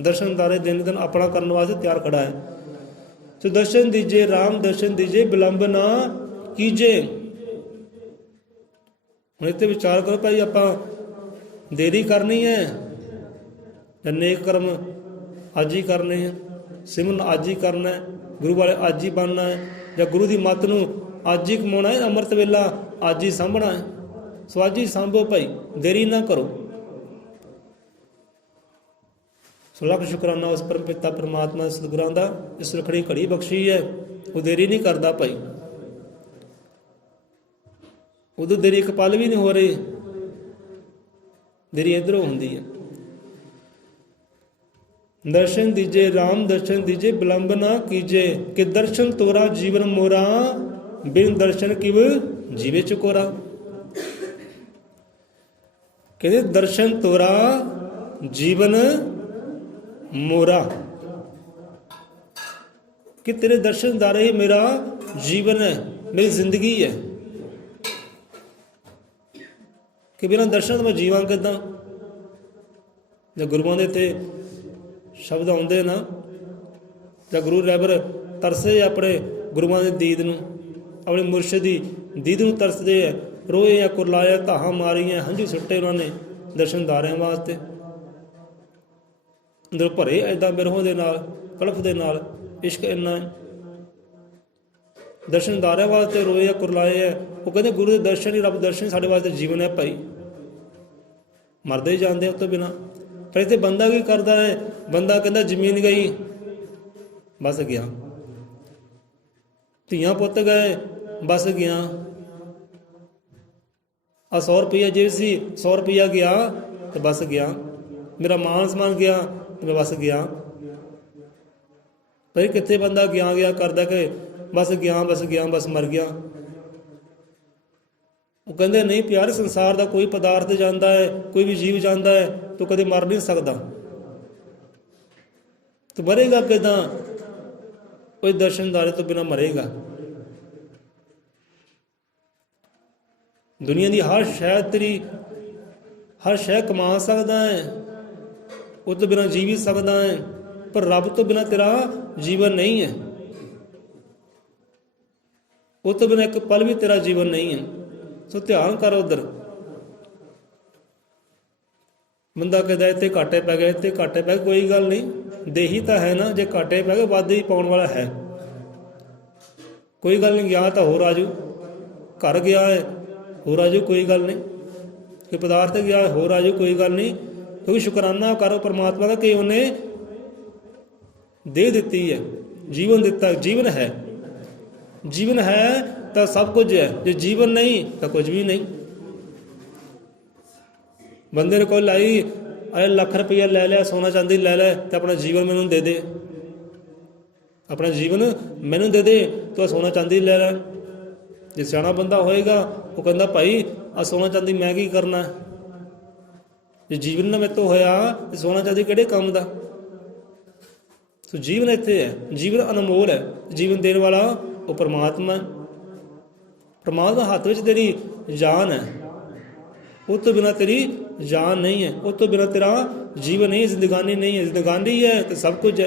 ਦਰਸ਼ਨ ਦਾਰੇ ਦਿਨ ਦਿਨ ਆਪਣਾ ਕਰਨ ਵਾਸਤੇ ਤਿਆਰ ਖੜਾ ਹੈ। ਸੁਦਰਸ਼ਨ ਦੀਜੇ ਰਾਮ ਦਰਸ਼ਨ ਦੀਜੇ, ਵਿਲੰਬ ਨਾ ਕੀਜੇ। ਹੁਣ ਇੱਥੇ ਵਿਚਾਰ ਕਰੋ ਭਾਈ, ਆਪਾਂ ਦੇਰੀ ਕਰਨੀ ਹੈ ਜਾਂ ਨੇਕ ਕਰਮ ਅੱਜ ਹੀ ਕਰਨੇ ਹੈ, ਸਿਮਰਨ ਅੱਜ ਹੀ ਕਰਨਾ ਹੈ, ਗੁਰੂ ਵਾਲੇ ਅੱਜ ਹੀ ਬਣਨਾ ਹੈ, ਜਾਂ ਗੁਰੂ ਦੀ ਮੱਤ ਨੂੰ ਅੱਜ ਹੀ ਕਮਾਉਣਾ ਹੈ, ਅੰਮ੍ਰਿਤ ਵੇਲਾ ਅੱਜ ਹੀ ਸਾਂਭਣਾ ਹੈ। ਸੋ ਅੱਜ ਹੀ ਸਾਂਭੋ ਭਾਈ, ਦੇਰੀ ਨਾ ਕਰੋ। ਸੋ ਲੱਖ ਸ਼ੁਕਰਾਨਾ ਉਸ ਪਰਮ ਪਿਤਾ ਪਰਮਾਤਮਾ ਸਤਿਗੁਰਾਂ ਦਾ, ਇਸ ਰੱਖੜੀ ਘੜੀ ਬਖਸ਼ੀ ਹੈ। ਉਹ ਦੇਰੀ ਨਹੀਂ ਕਰਦਾ ਭਾਈ, ਉਦੋਂ ਦੇਰੀ ਇੱਕ ਪਲ ਵੀ ਨਹੀਂ ਹੋ ਰਹੀ, ਦੇਰੀ ਇੱਧਰੋਂ ਹੁੰਦੀ ਹੈ। ਦਰਸ਼ਨ ਦੀਜੇ ਰਾਮ ਦਰਸ਼ਨ ਦੀਜੇ, ਵਿਲੰਬ ਨਾ ਕੀਜੇ। ਕਿ ਦਰਸ਼ਨ ਤੋਰਾ ਜੀਵਨ ਮੋਰਾ, ਬਿਨ ਦਰਸ਼ਨ ਕਿਵ ਜੀਵੇ ਚਕੋਰਾ। ਕਹਿੰਦੇ ਦਰਸ਼ਨ ਤੋਰਾ ਜੀਵਨ ਮੋਰਾ, ਕਿ ਤੇਰੇ ਦਰਸ਼ਨ ਦਾਰੇ ਹੀ ਮੇਰਾ ਜੀਵਨ ਹੈ, ਮੇਰੀ ਜ਼ਿੰਦਗੀ ਹੈ। ਕਿ ਬਿਨਾਂ ਦਰਸ਼ਨ ਤੋਂ ਮੈਂ ਜੀਵਾਂ ਕਿੱਦਾਂ। ਜੇ ਗੁਰੂਆਂ ਦੇ ਇੱਥੇ ਸ਼ਬਦ ਆਉਂਦੇ ਨਾ, ਜਾਂ ਗੁਰੂ ਰਹਿਬਰ ਤਰਸੇ ਆਪਣੇ ਗੁਰੂਆਂ ਦੇ ਦੀਦ ਨੂੰ, ਆਪਣੇ ਮੁਰਸ਼ਿਦ ਦੀ ਦੀਦ ਨੂੰ ਤਰਸਦੇ ਹੈ। ਰੋਏ ਆ ਕੁਰਲਾਇਆ, ਧਾਹਾਂ ਮਾਰੀਆਂ, ਹੰਝੂ ਸੁੱਟੇ ਉਹਨਾਂ ਨੇ ਦਰਸ਼ਨਦਾਰਿਆਂ ਵਾਸਤੇ। ਅੰਦਰ ਭਰੇ ਐਦਾਂ ਬਿਰਹੋਂ ਦੇ ਨਾਲ, ਕਲਪ ਦੇ ਨਾਲ, ਇਸ਼ਕ ਇੰਨਾ ਦਰਸ਼ਨਦਾਰਿਆਂ ਵਾਸਤੇ ਰੋਏ ਆ ਕੁਰਲਾਏ ਹੈ। ਉਹ ਕਹਿੰਦੇ ਗੁਰੂ ਦੇ ਦਰਸ਼ਨ ਹੀ ਰੱਬ ਦਰਸ਼ਨ ਸਾਡੇ ਵਾਸਤੇ ਜੀਵਨ ਹੈ ਭਾਈ। ਮਰਦੇ ਹੀ ਜਾਂਦੇ ਉਸ ਤੋਂ ਬਿਨਾਂ। ਪਰ ਇੱਥੇ ਬੰਦਾ ਕੀ ਕਰਦਾ ਹੈ, ਬੰਦਾ ਕਹਿੰਦਾ ਜ਼ਮੀਨ ਗਈ ਬਸ ਗਿਆ, ਧੀਆਂ ਪੁੱਤ ਗਏ ਬਸ ਗਿਆ, ਆ 100 ਰੁਪਈਆ ਜੇ ਸੀ 100 ਰੁਪਈਆ ਗਿਆ ਤੇ ਬਸ ਗਿਆ, ਮੇਰਾ ਮਾਨ ਸਮਾਨ ਗਿਆ ਤੇ ਮੈਂ ਬਸ ਗਿਆ। ਪਰ ਕਿੱਥੇ ਬੰਦਾ ਗਿਆ ਗਿਆ ਕਰਦਾ ਕਿ ਬਸ ਗਿਆ ਬਸ ਗਿਆ ਬਸ ਮਰ ਗਿਆ। ਉਹ ਕਹਿੰਦੇ ਨਹੀਂ ਪਿਆਰ, ਸੰਸਾਰ ਦਾ ਕੋਈ ਪਦਾਰਥ ਜਾਂਦਾ ਹੈ, ਕੋਈ ਵੀ ਜੀਵ ਜਾਂਦਾ ਹੈ, ਤੂੰ ਕਦੇ ਮਰ ਨਹੀਂ ਸਕਦਾ। ਤੂੰ ਮਰੇਗਾ ਕਿੱਦਾਂ? ਕੋਈ ਦਰਸ਼ਨਦਾਰੇ ਤੋਂ ਬਿਨਾਂ ਮਰੇਗਾ। ਦੁਨੀਆ ਦੀ ਹਰ ਸ਼ੈ ਤੇਰੀ, ਹਰ ਸ਼ੈ ਕਮਾ ਸਕਦਾ ਹੈ, ਉਹ ਤੋਂ ਬਿਨਾਂ ਜੀਵ ਹੀ ਸਕਦਾ ਹੈ, ਪਰ ਰੱਬ ਤੋਂ ਬਿਨਾਂ ਤੇਰਾ ਜੀਵਨ ਨਹੀਂ ਹੈ। ਉਹ ਤੋਂ ਬਿਨਾਂ ਇੱਕ ਪਲ ਵੀ ਤੇਰਾ ਜੀਵਨ ਨਹੀਂ ਹੈ। ਸੋ ਧਿਆਨ ਕਰ ਉਧਰ। ਬੰਦਾ ਕਹਿੰਦਾ ਇੱਥੇ ਘਾਟੇ ਪੈ ਗਏ, ਇੱਥੇ ਘਾਟੇ ਪੈ ਗਏ, ਕੋਈ ਗੱਲ ਨਹੀਂ, ਦੇਹੀ ਤਾਂ ਹੈ ਨਾ। ਜੇ ਘਾਟੇ ਪੈ ਗਏ ਵਾਧੇ ਹੀ ਪਾਉਣ ਵਾਲਾ ਹੈ, ਕੋਈ ਗੱਲ ਨਹੀਂ। ਗਿਆ ਤਾਂ ਹੋਰ ਆਜੂ, ਘਰ ਗਿਆ ਹੈ ਹੋਰ ਆਜੂ, ਕੋਈ ਗੱਲ ਨਹੀਂ। ਕਿ ਪਦਾਰਥ ਗਿਆ ਹੋਰ ਆਜੂ, ਕੋਈ ਗੱਲ ਨਹੀਂ। ਕਿਉਂਕਿ ਸ਼ੁਕਰਾਨਾ ਕਰੋ ਪਰਮਾਤਮਾ ਦਾ ਕਿ ਉਹਨੇ ਦੇ ਦਿੱਤੀ ਹੈ, ਜੀਵਨ ਦਿੱਤਾ। ਜੀਵਨ ਹੈ, ਜੀਵਨ ਹੈ ਤਾਂ ਸਭ ਕੁਝ ਹੈ, ਜੇ ਜੀਵਨ ਨਹੀਂ ਤਾਂ ਕੁਝ ਵੀ ਨਹੀਂ। ਬੰਦੇ ਨੇ ਕੋਈ ਲਾਈ ਅਰੇ ਲੱਖ ਰੁਪਈਆ ਲੈ ਲਿਆ, ਸੋਨਾ ਚਾਂਦੀ ਲੈ ਲੈ, ਤੇ ਆਪਣਾ ਜੀਵਨ ਮੈਨੂੰ ਦੇ ਦੇ, ਆਪਣਾ ਜੀਵਨ ਮੈਨੂੰ ਦੇ ਦੇ, ਤੂੰ ਸੋਨਾ ਚਾਂਦੀ ਲੈ ਲੈ। ਜੇ ਸਿਆਣਾ ਬੰਦਾ ਹੋਏਗਾ ਉਹ ਕਹਿੰਦਾ ਭਾਈ ਆ ਸੋਨਾ ਚਾਂਦੀ ਮੈਂ ਕੀ ਕਰਨਾ, ਜੇ ਜੀਵਨ ਨਾ ਮੇਰੇ ਤੋਂ ਹੋਇਆ ਤੇ ਸੋਨਾ ਚਾਂਦੀ ਕਿਹੜੇ ਕੰਮ ਦਾ। ਸੋ ਜੀਵਨ ਇੱਥੇ ਹੈ, ਜੀਵਨ ਅਨਮੋਲ ਹੈ। ਜੀਵਨ ਦੇਣ ਵਾਲਾ ਉਹ ਪਰਮਾਤਮਾ। ਪਰਮਾਤਮਾ ਹੱਥ ਵਿੱਚ ਤੇਰੀ ਜਾਨ ਹੈ, ਉਹ ਤੋਂ ਬਿਨਾਂ ਤੇਰੀ जान नहीं है, उस तो बिना तेरा जीवन नहीं, जिंदगानी नहीं है। जिंदगानी है तो सब कुछ है,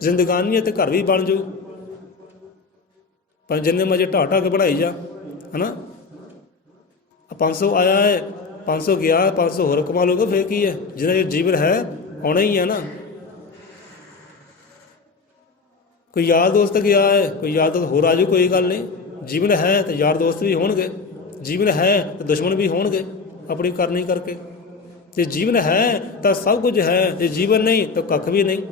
जिंदगानी है तो घर भी बन जाऊ, पर जिन्ने मजे ढा ढा के बढ़ाई जा, है ना। 500 आया है, 500 गया, 500 होर कमा लोगे फिर की है, जिन्ना जो जीवन है आना ही है ना। कोई यार दोस्त गया है, कोई यार दोस्त होर आ जाऊ, कोई गल नहीं। जीवन है तो यार दोस्त भी होणगे, जीवन है तो दुश्मन भी होणगे अपनी करनी करके। जे जीवन है तो सब कुछ है, जे जीवन नहीं तो कख भी नहीं।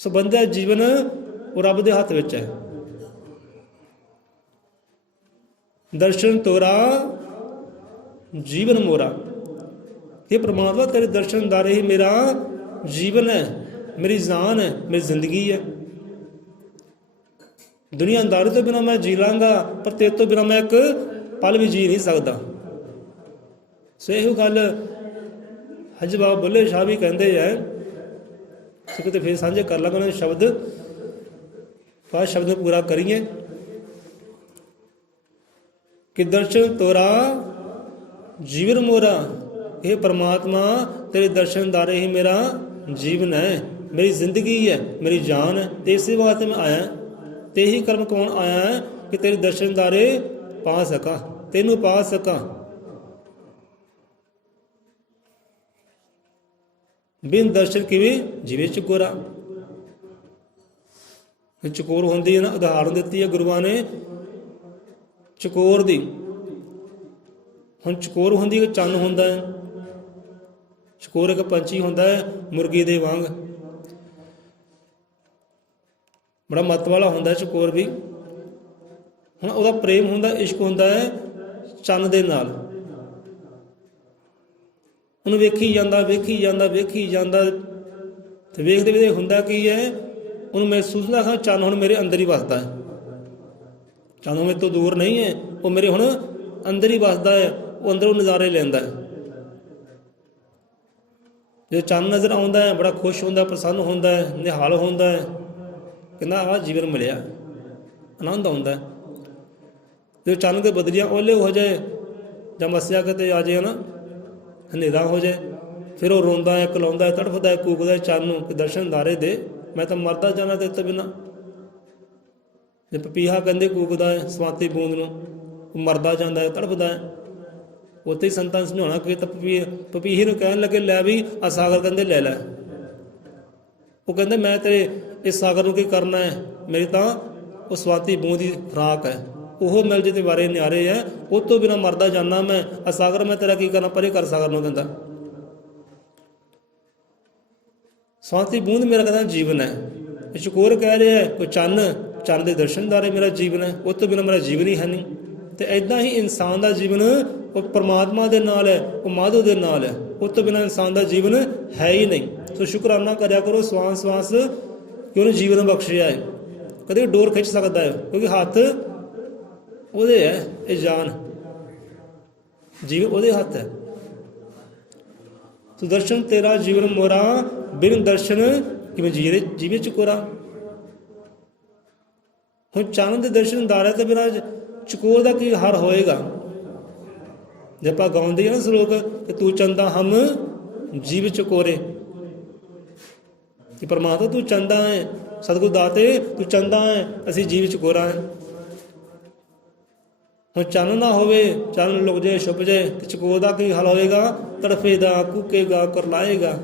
सो बंदा जीवन वो रब के हथ विच है। दर्शन तोरा जीवन मोरा, ये परमात्मा तेरे दर्शन दारे ही मेरा जीवन है, मेरी जान है, मेरी जिंदगी है। दुनियादारी तो बिना मैं जी लाँगा, पर तेरे तो बिना मैं एक पल भी जी नहीं सकता। सो यही गल हज बाबा बुल्ले शाह भी कहते हैं, कितने फिर साझे कर लांगा उन्होंने शब्द, पाँच शब्द पूरा करिए कि दर्शन तोरा जीवन मोरा, हे परमात्मा तेरे दर्शन दारे ही मेरा जीवन है, मेरी जिंदगी है, मेरी जान है। तो इसी वास्ते मैं आया, ते ही कर्म कौन आया है कि तेरे दर्शन दारे पा सका, तेनू पा सका। बिन दर्शन किवें जिवे चकोरा, चकोर होंदी है ना, उदाहरण दिती है गुरुआं ने चकोर दी। हुण चकोर होंदी है, चन्न होंदा है, चकोर एक पंछी होंदा है मुर्गी दे वांग, बड़ा मत वाला होंदा है चकोर भी। हुण उहदा प्रेम होंदा, इश्क होंदा है चन्न दे नाल। ਉਹਨੂੰ ਵੇਖੀ ਜਾਂਦਾ ਵੇਖੀ ਜਾਂਦਾ ਵੇਖੀ ਜਾਂਦਾ, ਤੇ ਵੇਖਦੇ ਵੇਖਦੇ ਹੁੰਦਾ ਕੀ ਹੈ, ਉਹਨੂੰ ਮਹਿਸੂਸ ਹੁੰਦਾ ਹਾਂ ਚੰਨ ਹੁਣ ਮੇਰੇ ਅੰਦਰ ਹੀ ਵਸਦਾ ਹੈ, ਚੰਨ ਮੇਰੇ ਤੋਂ ਦੂਰ ਨਹੀਂ ਹੈ, ਉਹ ਮੇਰੇ ਹੁਣ ਅੰਦਰ ਹੀ ਵਸਦਾ ਹੈ, ਉਹ ਅੰਦਰੋਂ ਨਜ਼ਾਰੇ ਲੈਂਦਾ ਹੈ। ਜੇ ਚੰਨ ਨਜ਼ਰ ਆਉਂਦਾ ਹੈ ਬੜਾ ਖੁਸ਼ ਹੁੰਦਾ, ਪ੍ਰਸੰਨ ਹੁੰਦਾ ਹੈ, ਨਿਹਾਲ ਹੁੰਦਾ ਹੈ, ਕਹਿੰਦਾ ਆਹ ਜੀਵਨ ਮਿਲਿਆ, ਆਨੰਦ ਆਉਂਦਾ ਹੈ। ਜੇ ਚੰਨ ਦੇ ਬਦਲੀਆਂ ਓਲੇ ਹੋ ਜਾਏ ਜਾਂ ਮੱਸਿਆ ਕਿਤੇ ਆ ਜਾਏ ਨਾ, ਹਨੇਰਾ ਹੋ ਜਾਏ, ਫਿਰ ਉਹ ਰੋਂਦਾ ਹੈ, ਕਲਾਉਂਦਾ ਹੈ, ਤੜਫਦਾ ਹੈ, ਕੂਕਦਾ ਹੈ ਚੰਨ ਨੂੰ ਕਿ ਦਰਸ਼ਨ ਦਾਰੇ ਦੇ, ਮੈਂ ਤਾਂ ਮਰਦਾ ਜਾਣਾ ਤੇਰੇ ਤੋਂ ਬਿਨਾਂ। ਜੇ ਪਪੀਹਾ ਕਹਿੰਦੇ ਕੂਕਦਾ ਹੈ ਸਵਾਤੀ ਬੂੰਦ ਨੂੰ, ਉਹ ਮਰਦਾ ਜਾਂਦਾ ਹੈ, ਤੜਫਦਾ ਹੈ। ਉੱਥੇ ਹੀ ਸੰਤਾਂ ਨੂੰ ਸਮਝਾਉਣਾ ਕਿ ਤਾਂ ਪਪੀਹੇ ਨੂੰ ਕਹਿਣ ਲੱਗੇ ਲੈ ਵੀ ਆ ਸਾਗਰ ਕਹਿੰਦੇ ਲੈ ਲੈ। ਉਹ ਕਹਿੰਦੇ ਮੈਂ ਤੇਰੇ ਇਸ ਸਾਗਰ ਨੂੰ ਕੀ ਕਰਨਾ ਹੈ, ਮੇਰੀ ਤਾਂ ਉਹ ਸਵਾਤੀ ਬੂੰਦ ਦੀ ਖੁਰਾਕ ਹੈ, ਉਹ ਮਿਲ ਜੇ ਤੇ ਬਾਰੇ ਨਿਆਰੇ ਹੈ, ਉਹ ਤੋਂ ਬਿਨਾਂ ਮਰਦਾ ਜਾਂਦਾ ਮੈਂ, ਆ ਸਾਗਰ ਮੈਂ ਤੇਰਾ ਕੀ ਕਰਨਾ, ਪਰੇ ਕਰ ਸਾਗਰ ਨੂੰ। ਕਹਿੰਦਾ ਸਵਾਤੀ ਬੂੰਦ ਮੇਰਾ ਕਹਿੰਦਾ ਜੀਵਨ ਹੈ। ਚਕੋਰ ਕਹਿ ਰਿਹਾ ਕੋਈ ਚੰਨ, ਚੰਨ ਦੇ ਦਰਸ਼ਨਦਾਰੇ ਮੇਰਾ ਜੀਵਨ ਹੈ, ਉਹ ਤੋਂ ਬਿਨਾਂ ਮੇਰਾ ਜੀਵਨ ਹੀ ਹੈ ਨਹੀਂ। ਤੇ ਇੱਦਾਂ ਹੀ ਇਨਸਾਨ ਦਾ ਜੀਵਨ ਉਹ ਪਰਮਾਤਮਾ ਦੇ ਨਾਲ ਹੈ, ਉਹ ਮਾਧੋ ਦੇ ਨਾਲ ਹੈ, ਉਹ ਤੋਂ ਬਿਨਾਂ ਇਨਸਾਨ ਦਾ ਜੀਵਨ ਹੈ ਹੀ ਨਹੀਂ। ਸੋ ਸ਼ੁਕਰਾਨਾ ਕਰਿਆ ਕਰੋ ਸਵਾਸ ਸਵਾਸ ਕਿ ਉਹਨੇ ਜੀਵਨ ਬਖਸ਼ਿਆ ਹੈ। ਕਦੇ ਡੋਰ ਖਿੱਚ ਸਕਦਾ ਹੈ ਕਿਉਂਕਿ ਹੱਥ ਉਹਦੇ ਹੈ, ਇਹ ਜਾਨ ਜੀਵਨ ਉਹਦੇ ਹੱਥ ਹੈ। ਤੋ ਦਰਸ਼ਨ ਤੇਰਾ ਜੀਵਨ ਮੋਰਾ, ਬਿਨ ਦਰਸ਼ਨ ਕਿਵੇਂ ਜੀਵੇ ਚਕੋਰਾ। ਹੁਣ ਚੰਨ ਦੇ ਦਰਸ਼ਨ ਦਾਰੇ ਤੋਂ ਬਿਨਾਂ ਚਕੋਰ ਦਾ ਕੀ ਹਰ ਹੋਏਗਾ। ਜੇ ਆਪਾਂ ਗਾਉਂਦੇ ਹਾਂ ਨਾ ਸਲੋਕ ਕਿ ਤੂੰ ਚੰਦਾ ਹਮ ਜੀਵ ਚਕੋਰੇ, ਕਿ ਪਰਮਾਤਮਾ ਤੂੰ ਚੰਦਾ ਹੈ, ਸਤਿਗੁਰ ਦਾਤੇ ਤੂੰ ਚੰਦਾ ਹੈ, ਅਸੀਂ ਜੀਵ ਚਕੋਰਾ ਹੈ। ਹੁਣ ਚੰਨ ਨਾ ਹੋਵੇ, ਚੰਨ ਲੁਕ ਜਾਏ ਛੁਪ ਜਾਏ, ਤੇ ਚਕੋਰ ਦਾ ਕੀ ਹਾਲ ਹੋਏਗਾ। ਤੜਫੇਗਾ, ਕੂਕੇਗਾ, ਕਰਲਾਏਗਾ,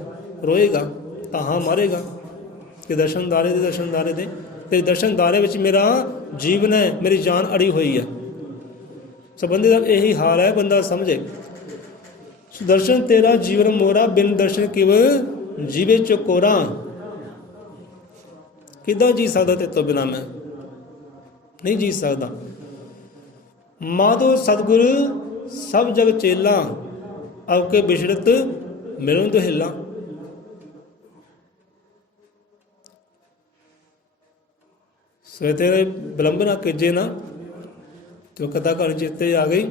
ਰੋਏਗਾ, ਤਾਹਾਂ ਮਾਰੇਗਾ। ਕਿ ਦਰਸ਼ਨ ਦਾਰੇ ਦੇ ਦਰਸ਼ਨ ਦਾਰੇ ਦੇ ਤੇ ਦਰਸ਼ਨ ਦਾਰੇ ਵਿੱਚ ਮੇਰਾ ਜੀਵਨ ਹੈ, ਮੇਰੀ ਜਾਨ ਅੜੀ ਹੋਈ ਹੈ। ਸੋ ਬੰਦੇ ਦਾ ਇਹੀ ਹਾਲ ਹੈ, ਬੰਦਾ ਸਮਝੇ। ਦਰਸ਼ਨ ਤੇਰਾ ਜੀਵਨ ਮੋਰਾ, ਬਿਨ ਦਰਸ਼ਨ ਕਿਵ ਜੀਵੇ ਚਕੋਰਾ। ਕਿੱਦਾਂ ਜੀ ਸਕਦਾ ਤੇਰੇ ਤੋਂ ਬਿਨਾਂ ਮੈਂ, ਨਹੀਂ ਜੀ ਸਕਦਾ। ਮਾਧੋ ਸਤਿਗੁਰ ਸਭ ਜਗ ਚੇਲਾ, ਆਪਕੇ ਬਿਛੜਤ ਮਿਲਣ ਤੋਂ ਹਿੱਲਾ। ਸੋ ਤੇਰੇ ਵਿਲੰਬ ਨਾ ਕੀਜੇ ਨਾ, ਤੇ ਕਥਾ ਕਹਾਣੀ ਚੇਤੇ ਆ ਗਈ,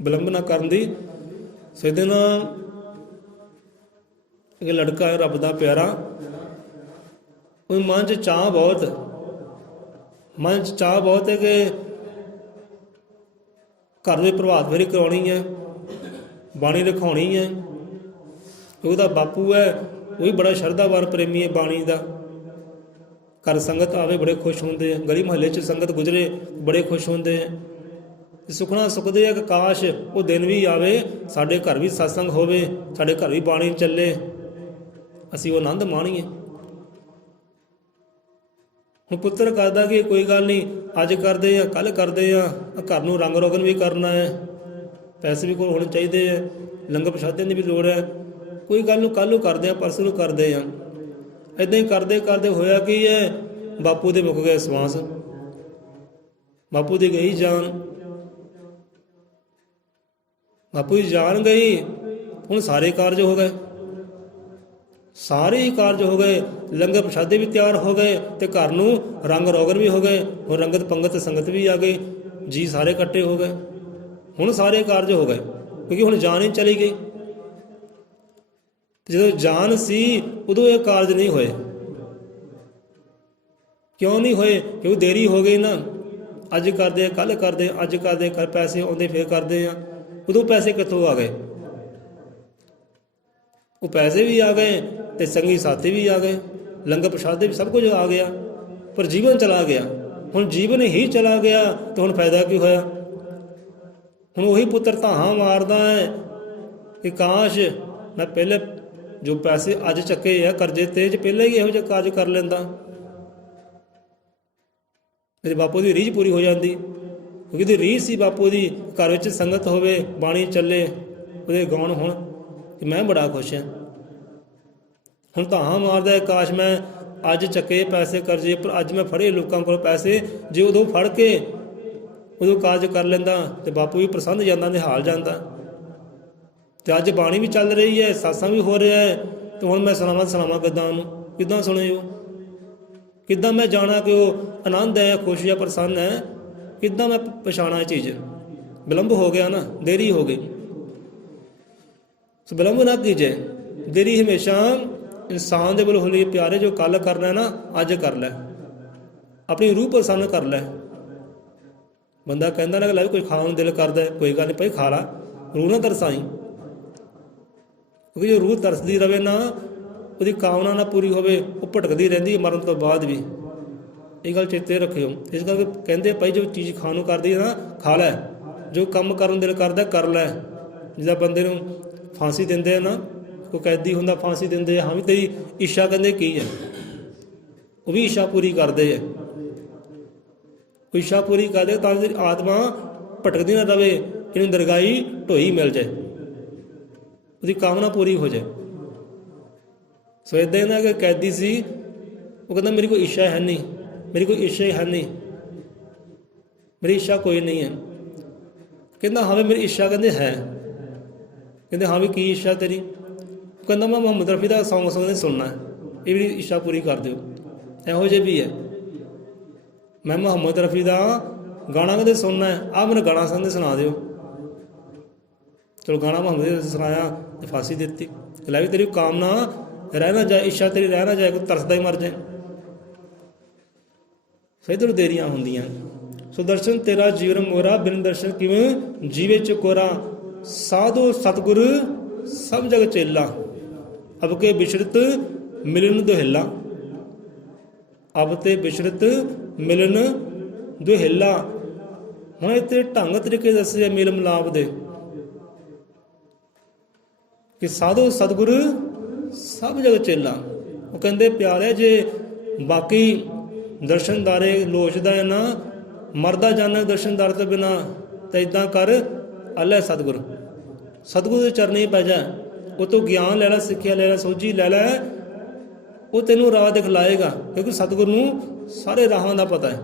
ਵਿਲੰਬ ਨਾ ਕਰਨ ਦੀ। ਸੋ ਇਹਦੇ ਨਾਲ ਇੱਕ ਲੜਕਾ ਹੈ ਰੱਬ ਦਾ ਪਿਆਰਾ, ਉਹ ਮਨ 'ਚ ਚਾਹ ਬਹੁਤ, ਮਨ 'ਚ ਚਾਹ ਬਹੁਤ ਹੈ ਕਿ ਘਰ ਦੇ ਪ੍ਰਭਾਤ ਫੇਰੀ ਕਰਾਉਣੀ ਹੈ, ਬਾਣੀ ਲਿਖਾਉਣੀ ਹੈ। ਉਹਦਾ ਬਾਪੂ ਹੈ, ਉਹ ਵੀ ਬੜਾ ਸ਼ਰਧਾਵਾਨ ਪ੍ਰੇਮੀ ਹੈ ਬਾਣੀ ਦਾ। ਘਰ ਸੰਗਤ ਆਵੇ ਬੜੇ ਖੁਸ਼ ਹੁੰਦੇ ਆ, ਗਲੀ ਮੁਹੱਲੇ 'ਚ ਸੰਗਤ ਗੁਜ਼ਰੇ ਬੜੇ ਖੁਸ਼ ਹੁੰਦੇ ਆ। ਸੁਖਣਾ ਸੁਖਦੇ ਆ ਕਿ ਕਾਸ਼ ਉਹ ਦਿਨ ਵੀ ਆਵੇ, ਸਾਡੇ ਘਰ ਵੀ ਸਤਸੰਗ ਹੋਵੇ, ਸਾਡੇ ਘਰ ਵੀ ਬਾਣੀ ਚੱਲੇ, ਅਸੀਂ ਉਹ ਆਨੰਦ ਮਾਣੀਏ। ਹੁਣ ਪੁੱਤਰ ਕਰਦਾ ਕਿ ਕੋਈ ਗੱਲ ਨਹੀਂ, ਅੱਜ ਕਰਦੇ ਆ, ਕੱਲ੍ਹ ਕਰਦੇ ਆ, ਘਰ ਨੂੰ ਰੰਗ ਰੋਗਨ ਵੀ ਕਰਨਾ ਹੈ, ਪੈਸੇ ਵੀ ਕੋਲ ਹੋਣੇ ਚਾਹੀਦੇ ਆ, ਲੰਗਰ ਪ੍ਰਸ਼ਾਦਿਆਂ ਦੀ ਵੀ ਲੋੜ ਹੈ, ਕੋਈ ਗੱਲ ਨੂੰ ਕੱਲ੍ਹ ਨੂੰ ਕਰਦੇ ਆ, ਪਰਸੋਂ ਨੂੰ ਕਰਦੇ ਆ। ਇੱਦਾਂ ਹੀ ਕਰਦੇ ਕਰਦੇ ਹੋਇਆ ਕੀ ਹੈ, ਬਾਪੂ ਦੇ ਮੁੱਕ ਗਏ ਸਵਾਸ, ਬਾਪੂ ਦੀ ਗਈ ਜਾਨ, ਬਾਪੂ ਦੀ ਜਾਨ ਗਈ। ਹੁਣ ਸਾਰੇ ਕਾਰਜ ਹੋ ਗਏ, ਸਾਰੇ ਹੀ ਕਾਰਜ ਹੋ ਗਏ, ਲੰਗਰ ਪ੍ਰਸ਼ਾਦੇ ਵੀ ਤਿਆਰ ਹੋ ਗਏ ਤੇ ਘਰ ਨੂੰ ਰੰਗ ਰੋਗਨ ਵੀ ਹੋ ਗਏ, ਹੋਰ ਰੰਗਤ ਪੰਗਤ ਸੰਗਤ ਵੀ ਆ ਗਈ, ਜੀ ਸਾਰੇ ਇਕੱਠੇ ਹੋ ਗਏ। ਹੁਣ ਸਾਰੇ ਕਾਰਜ ਹੋ ਗਏ ਕਿਉਂਕਿ ਹੁਣ ਜਾਨ ਹੀ ਚਲੀ ਗਈ। ਜਦੋਂ ਜਾਨ ਸੀ ਉਦੋਂ ਇਹ ਕਾਰਜ ਨਹੀਂ ਹੋਏ। ਕਿਉਂ ਨਹੀਂ ਹੋਏ? ਕਿਉਂਕਿ ਦੇਰੀ ਹੋ ਗਈ ਨਾ। ਅੱਜ ਕਰਦੇ ਆ, ਕੱਲ੍ਹ ਕਰਦੇ, ਅੱਜ ਕਰਦੇ, ਕੱਲ੍ਹ ਪੈਸੇ ਆਉਂਦੇ ਫਿਰ ਕਰਦੇ ਆ। ਉਦੋਂ ਪੈਸੇ ਕਿੱਥੋਂ ਆ ਗਏ? ਉਹ ਪੈਸੇ ਵੀ ਆ ਗਏ ਤੇ ਸੰਗੀ ਸਾਥੀ ਵੀ ਆ ਗਏ, ਲੰਗਰ ਪ੍ਰਸ਼ਾਦੇ ਵੀ ਸਭ ਕੁਝ ਆ ਗਿਆ, ਪਰ ਜੀਵਨ ਚਲਾ ਗਿਆ। ਹੁਣ ਜੀਵਨ ਹੀ ਚਲਾ ਗਿਆ ਤੇ ਹੁਣ ਫਾਇਦਾ ਕੀ ਹੋਇਆ? ਹੁਣ ਉਹੀ ਪੁੱਤਰ ਧਾਹਾਂ ਮਾਰਦਾ ਹੈ ਕਿ ਕਾਸ਼ ਮੈਂ ਪਹਿਲੇ ਜੋ ਪੈਸੇ ਅੱਜ ਚੱਕੇ ਆ ਕਰਜ਼ੇ ਤੇ ਪਹਿਲਾਂ ਹੀ ਇਹੋ ਜਿਹਾ ਕਾਰਜ ਕਰ ਲੈਂਦਾ, ਮੇਰੇ ਬਾਪੂ ਦੀ ਰੀਝ ਪੂਰੀ ਹੋ ਜਾਂਦੀ। ਕਿਉਂਕਿ ਉਹਦੀ ਰੀਝ ਸੀ ਬਾਪੂ ਦੀ, ਘਰ ਵਿੱਚ ਸੰਗਤ ਹੋਵੇ, ਬਾਣੀ ਚੱਲੇ, ਉਹਦੇ ਗਾਉਣ ਹੋਣ, ਕਿ ਮੈਂ ਬੜਾ ਖੁਸ਼ ਹਾਂ। ਹੁਣ ਧਾਹਾਂ ਮਾਰਦਾ ਹੈ ਕਾਸ਼ ਮੈਂ ਅੱਜ ਚੱਕੇ ਪੈਸੇ ਕਰਜ਼ੇ, ਪਰ ਅੱਜ ਮੈਂ ਫੜੇ ਲੋਕਾਂ ਕੋਲ ਪੈਸੇ, ਜੇ ਉਦੋਂ ਫੜ ਕੇ ਉਦੋਂ ਕਾਰਜ ਕਰ ਲੈਂਦਾ ਤੇ ਬਾਪੂ ਵੀ ਪ੍ਰਸੰਨ ਜਾਂਦਾ, ਨਿਹਾਲ ਜਾਂਦਾ। ਤੇ ਅੱਜ ਬਾਣੀ ਵੀ ਚੱਲ ਰਹੀ ਹੈ, ਸਾਸਾਂ ਵੀ ਹੋ ਰਿਹਾ ਹੈ, ਤੇ ਹੁਣ ਮੈਂ ਸੁਣਾਵਾਂ ਕਿੱਦਾਂ ਉਹਨੂੰ? ਕਿੱਦਾਂ ਸੁਣੇ ਉਹ? ਕਿੱਦਾਂ ਮੈਂ ਜਾਣਾ ਕਿ ਉਹ ਆਨੰਦ ਹੈ, ਖੁਸ਼ ਹੈ, ਪ੍ਰਸੰਨ ਹੈ? ਕਿੱਦਾਂ ਮੈਂ ਪਛਾਣਾ ਇਹ ਚੀਜ਼? ਵਿਲੰਬ ਹੋ ਗਿਆ ਨਾ, ਦੇਰੀ ਹੋ ਗਈ। ਸੋ ਵਿਲੰਬ ਨਾ ਕੀਜੇ। ਦੇਰੀ ਹਮੇਸ਼ਾ ਇਨਸਾਨ ਦੇ ਵੱਲ ਹੁੰਦੀ ਹੈ। ਪਿਆਰੇ, ਜੋ ਕੱਲ੍ਹ ਕਰਨਾ ਨਾ ਅੱਜ ਕਰ ਲੈ, ਆਪਣੀ ਰੂਹ ਪ੍ਰਸੰਨ ਕਰ ਲੈ। ਬੰਦਾ ਕਹਿੰਦਾ ਨਾ ਕਿ ਲੈ ਕੋਈ ਖਾਣ ਨੂੰ ਦਿਲ ਕਰਦਾ, ਕੋਈ ਗੱਲ ਨਹੀਂ ਭਾਈ ਖਾ ਲਾ, ਰੂਹ ਨਾ ਤਰਸਾਈ। ਕਿਉਂਕਿ ਜੋ ਰੂਹ ਤਰਸਦੀ ਰਵੇ ਨਾ, ਉਹਦੀ ਕਾਮਨਾ ਨਾ ਪੂਰੀ ਹੋਵੇ, ਉਹ ਭਟਕਦੀ ਰਹਿੰਦੀ ਹੈ ਮਰਨ ਤੋਂ ਬਾਅਦ ਵੀ। ਇਹ ਗੱਲ ਚੇਤੇ ਰੱਖਿਓ। ਇਸ ਕਰਕੇ ਕਹਿੰਦੇ ਭਾਈ ਜੋ ਚੀਜ਼ ਖਾਣ ਨੂੰ ਕਰਦੀ ਹੈ ਨਾ, ਖਾ ਲੈ। ਜੋ ਕੰਮ ਕਰਨ ਨੂੰ ਦਿਲ ਕਰਦਾ ਕਰ ਲੈ। ਜਿੱਦਾਂ ਬੰਦੇ ਨੂੰ ਫਾਂਸੀ ਦਿੰਦੇ ਆ ਨਾ, ਕੋਈ ਕੈਦੀ ਹੁੰਦਾ ਫਾਂਸੀ ਦਿੰਦੇ ਆ, ਹਾਂ ਵੀ ਤੇਰੀ ਇੱਛਾ ਕਹਿੰਦੇ ਕੀ ਹੈ, ਉਹ ਵੀ ਇੱਛਾ ਪੂਰੀ ਕਰਦੇ ਹੈ। ਕੋਈ ਇੱਛਾ ਪੂਰੀ ਕਰਦੇ ਤਾਂ ਤੇਰੀ ਆਤਮਾ ਭਟਕਦੀ ਨਾ ਰਵੇ, ਇਹਨੂੰ ਦਰਗਾਹੀ ਢੋਈ ਮਿਲ ਜਾਏ, ਉਹਦੀ ਕਾਮਨਾ ਪੂਰੀ ਹੋ ਜਾਏ। ਸੋ ਇੱਦਾਂ ਨਾ ਕਿ ਕੈਦੀ ਸੀ, ਉਹ ਕਹਿੰਦਾ ਮੇਰੀ ਕੋਈ ਇੱਛਾ ਹੈ ਨਹੀਂ, ਮੇਰੀ ਕੋਈ ਇੱਛਾ ਹੀ ਹੈ ਨਹੀਂ, ਮੇਰੀ ਇੱਛਾ ਕੋਈ ਨਹੀਂ ਹੈ। ਕਹਿੰਦਾ ਹਾਂ ਵੀ ਮੇਰੀ ਇੱਛਾ ਕਹਿੰਦੇ ਹੈ। ਕਹਿੰਦੇ ਹਾਂ ਵੀ ਕੀ ਇੱਛਾ ਤੇਰੀ? ਕਹਿੰਦਾ ਮੈਂ ਮੁਹੰਮਦ ਰਫੀ ਦਾ ਸੌਂਗ ਸੁਣਨਾ, ਇਹ ਵੀ ਇੱਛਾ ਪੂਰੀ ਕਰ ਦਿਓ। ਇਹੋ ਜਿਹੇ ਵੀ ਹੈ, ਮੈਂ ਮੁਹੰਮਦ ਰਫੀ ਦਾ ਗਾਣਾ ਕਹਿੰਦੇ ਸੁਣਨਾ, ਆਹ ਮੈਨੂੰ ਗਾਣਾ ਸੰਦੇ ਸੁਣਾ ਦਿਓ। ਚਲੋ ਗਾਣਾ ਮੁਹੰਮਦ ਰਫੀ ਸੁਣਾਇਆ ਤੇ ਫਾਂਸੀ ਦਿੱਤੀ। ਲੈ ਵੀ ਤੇਰੀ ਕਾਮਨਾ ਰਹਿ ਨਾ ਜਾਏ, ਇੱਛਾ ਤੇਰੀ ਰਹਿ ਨਾ ਜਾਏ, ਕੋਈ ਤਰਸਦਾ ਹੀ ਮਰ ਜਾਏ। ਸੋ ਇੱਧਰ ਦੇਰੀਆਂ ਹੁੰਦੀਆਂ। ਸੋ ਦਰਸ਼ਨ ਤੇਰਾ ਜੀਵਨ ਮੋਰਾ, ਬਿਨ ਦਰਸ਼ਨ ਕਿਵੇਂ ਜੀਵੇ ਚਕੋਰਾ। ਸਾਧੂ ਸਤਿਗੁਰ ਸਭ ਜਗ ਚੇਲਾ, ਅਬ ਕੇ ਬਿਸ਼ਰਤ ਮਿਲਨ ਦੁਹੇਲਾ। ਅਬ ਤੇ ਬਿਸ਼ਰਤ ਮਿਲਨ ਦੁਹੇਲਾ। ਹੁਣ ਇੱਥੇ ਢੰਗ ਤਰੀਕੇ ਦੱਸੇ ਮੇਲ ਮਿਲਾਪ ਦੇ, ਕਿ ਸਾਧੂ ਸਤਿਗੁਰ ਸਭ ਜਗ ਚੇਲਾ। ਉਹ ਕਹਿੰਦੇ ਪਿਆਰੇ, ਜੇ ਬਾਕੀ ਦਰਸ਼ਨਦਾਰੇ ਲੋਚਦਾ ਹੈ ਨਾ, ਮਰਦਾ ਜਾਣਾ ਦਰਸ਼ਨਦਾਰ ਤੋਂ ਬਿਨਾਂ, ਤਾਂ ਇੱਦਾਂ ਕਰ, ਅੱਲਾ ਸਤਿਗੁਰ, ਸਤਿਗੁਰ ਦੇ ਚਰਨੀ ਪੈ ਜਾ, ਉਹ ਤੋਂ ਗਿਆਨ ਲੈ ਲੈ, ਸਿੱਖਿਆ ਲੈ ਲੈ, ਸੋਝੀ ਲੈ ਲੈ, ਉਹ ਤੈਨੂੰ ਰਾਹ ਦਿਖਲਾਏਗਾ। ਕਿਉਂਕਿ ਸਤਿਗੁਰ ਨੂੰ ਸਾਰੇ ਰਾਹਾਂ ਦਾ ਪਤਾ ਹੈ।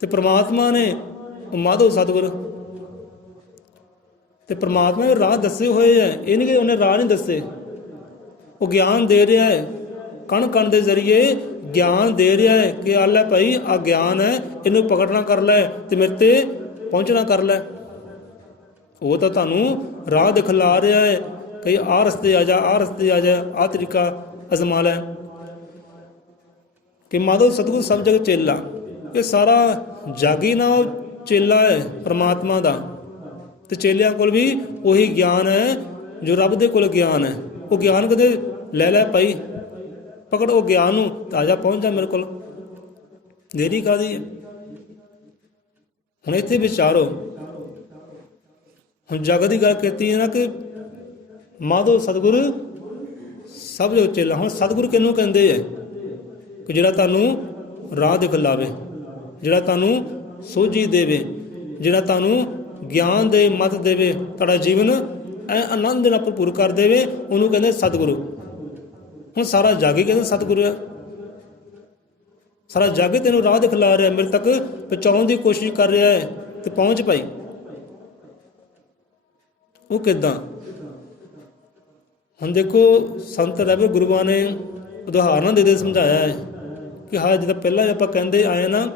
ਤੇ ਪ੍ਰਮਾਤਮਾ ਨੇ ਮਾਧੋ ਸਤਿਗੁਰ, ਤੇ ਪ੍ਰਮਾਤਮਾ ਨੇ ਰਾਹ ਦੱਸੇ ਹੋਏ ਹੈ। ਇਹ ਨਹੀਂ ਕਿ ਉਹਨੇ ਰਾਹ ਨਹੀਂ ਦੱਸੇ, ਉਹ ਗਿਆਨ ਦੇ ਰਿਹਾ ਹੈ, ਕਣ ਕਣ ਦੇ ਜ਼ਰੀਏ ਗਿਆਨ ਦੇ ਰਿਹਾ ਹੈ ਕਿ ਆ ਲੈ ਭਾਈ, ਆ ਗਿਆਨ ਹੈ, ਇਹਨੂੰ ਪਕੜਨਾ ਕਰ ਲੈ ਤੇ ਮੇਰੇ ਤੇ ਪਹੁੰਚਣਾ ਕਰ ਲੈ। ਉਹ ਤਾਂ ਤੁਹਾਨੂੰ ਰਾਹ ਦਿਖਲਾ ਰਿਹਾ ਹੈ ਕਿ ਆਹ ਰਸਤੇ ਆ ਜਾ, ਆਹ ਰਸਤੇ ਆ ਜਾ, ਆਹ ਤਰੀਕਾ ਅਜ਼ਮਾ ਲੈ। ਕਿ ਮਾਧੋ ਸਤਿਗੁਰ ਸਭ ਜਗ ਚੇਲਾ, ਇਹ ਸਾਰਾ ਜਾਗੀ ਨਾ ਚੇਲਾ ਹੈ ਪਰਮਾਤਮਾ ਦਾ, ਤੇ ਚੇਲਿਆਂ ਕੋਲ ਵੀ ਉਹੀ ਗਿਆਨ ਹੈ ਜੋ ਰੱਬ ਦੇ ਕੋਲ ਗਿਆਨ ਹੈ। ਉਹ ਗਿਆਨ ਕਦੇ ਲੈ ਭਾਈ, ਪਕੜ ਉਹ ਗਿਆਨ ਨੂੰ, ਤਾਜ਼ਾ ਪਹੁੰਚ ਜਾ ਮੇਰੇ ਕੋਲ, ਦੇਰੀ ਕਾਹਦੀ ਹੈ। ਹੁਣ ਇੱਥੇ ਵਿਚਾਰੋ, ਹੁਣ ਜਗ ਦੀ ਗੱਲ ਕੀਤੀ ਹੈ ਨਾ ਕਿ ਮਾਧੋ ਸਤਿਗੁਰੂ ਸਭ ਜੋ ਚੇਲਾ। ਹੁਣ ਸਤਿਗੁਰੂ ਕਿਹਨੂੰ ਕਹਿੰਦੇ ਹੈ? ਕਿ ਜਿਹੜਾ ਤੁਹਾਨੂੰ ਰਾਹ ਦਿਖਲਾਵੇ, ਜਿਹੜਾ ਤੁਹਾਨੂੰ ਸੋਝੀ ਦੇਵੇ, ਜਿਹੜਾ ਤੁਹਾਨੂੰ ਗਿਆਨ ਦੇ, ਮਤ ਦੇਵੇ, ਤੁਹਾਡਾ ਜੀਵਨ ਐ ਆਨੰਦ ਨਾਲ ਭਰਪੂਰ ਕਰ ਦੇਵੇ, ਉਹਨੂੰ ਕਹਿੰਦੇ ਸਤਿਗੁਰੂ। ਹੁਣ ਸਾਰਾ ਜੱਗ ਹੀ ਕਹਿੰਦੇ ਸਤਿਗੁਰੂ ਹੈ, ਸਾਰਾ ਜੱਗ ਤੈਨੂੰ ਰਾਹ ਦਿਖਲਾ ਰਿਹਾ, ਮੇਰੇ ਤੱਕ ਪਹੁੰਚਾਉਣ ਦੀ ਕੋਸ਼ਿਸ਼ ਕਰ ਰਿਹਾ ਹੈ, ਤੇ ਪਹੁੰਚ ਪਾਈ। ਉਹ ਕਿੱਦਾਂ? ਹੁਣ ਦੇਖੋ ਸੰਤ ਰਹਿਬਰ ਗੁਰੂਆਂ ਨੇ ਉਦਾਹਰਨਾਂ ਦੇ ਸਮਝਾਇਆ ਹੈ ਕਿ ਹਾਂ, ਜਿੱਦਾਂ ਪਹਿਲਾਂ ਆਪਾਂ ਕਹਿੰਦੇ ਆਏ ਨਾ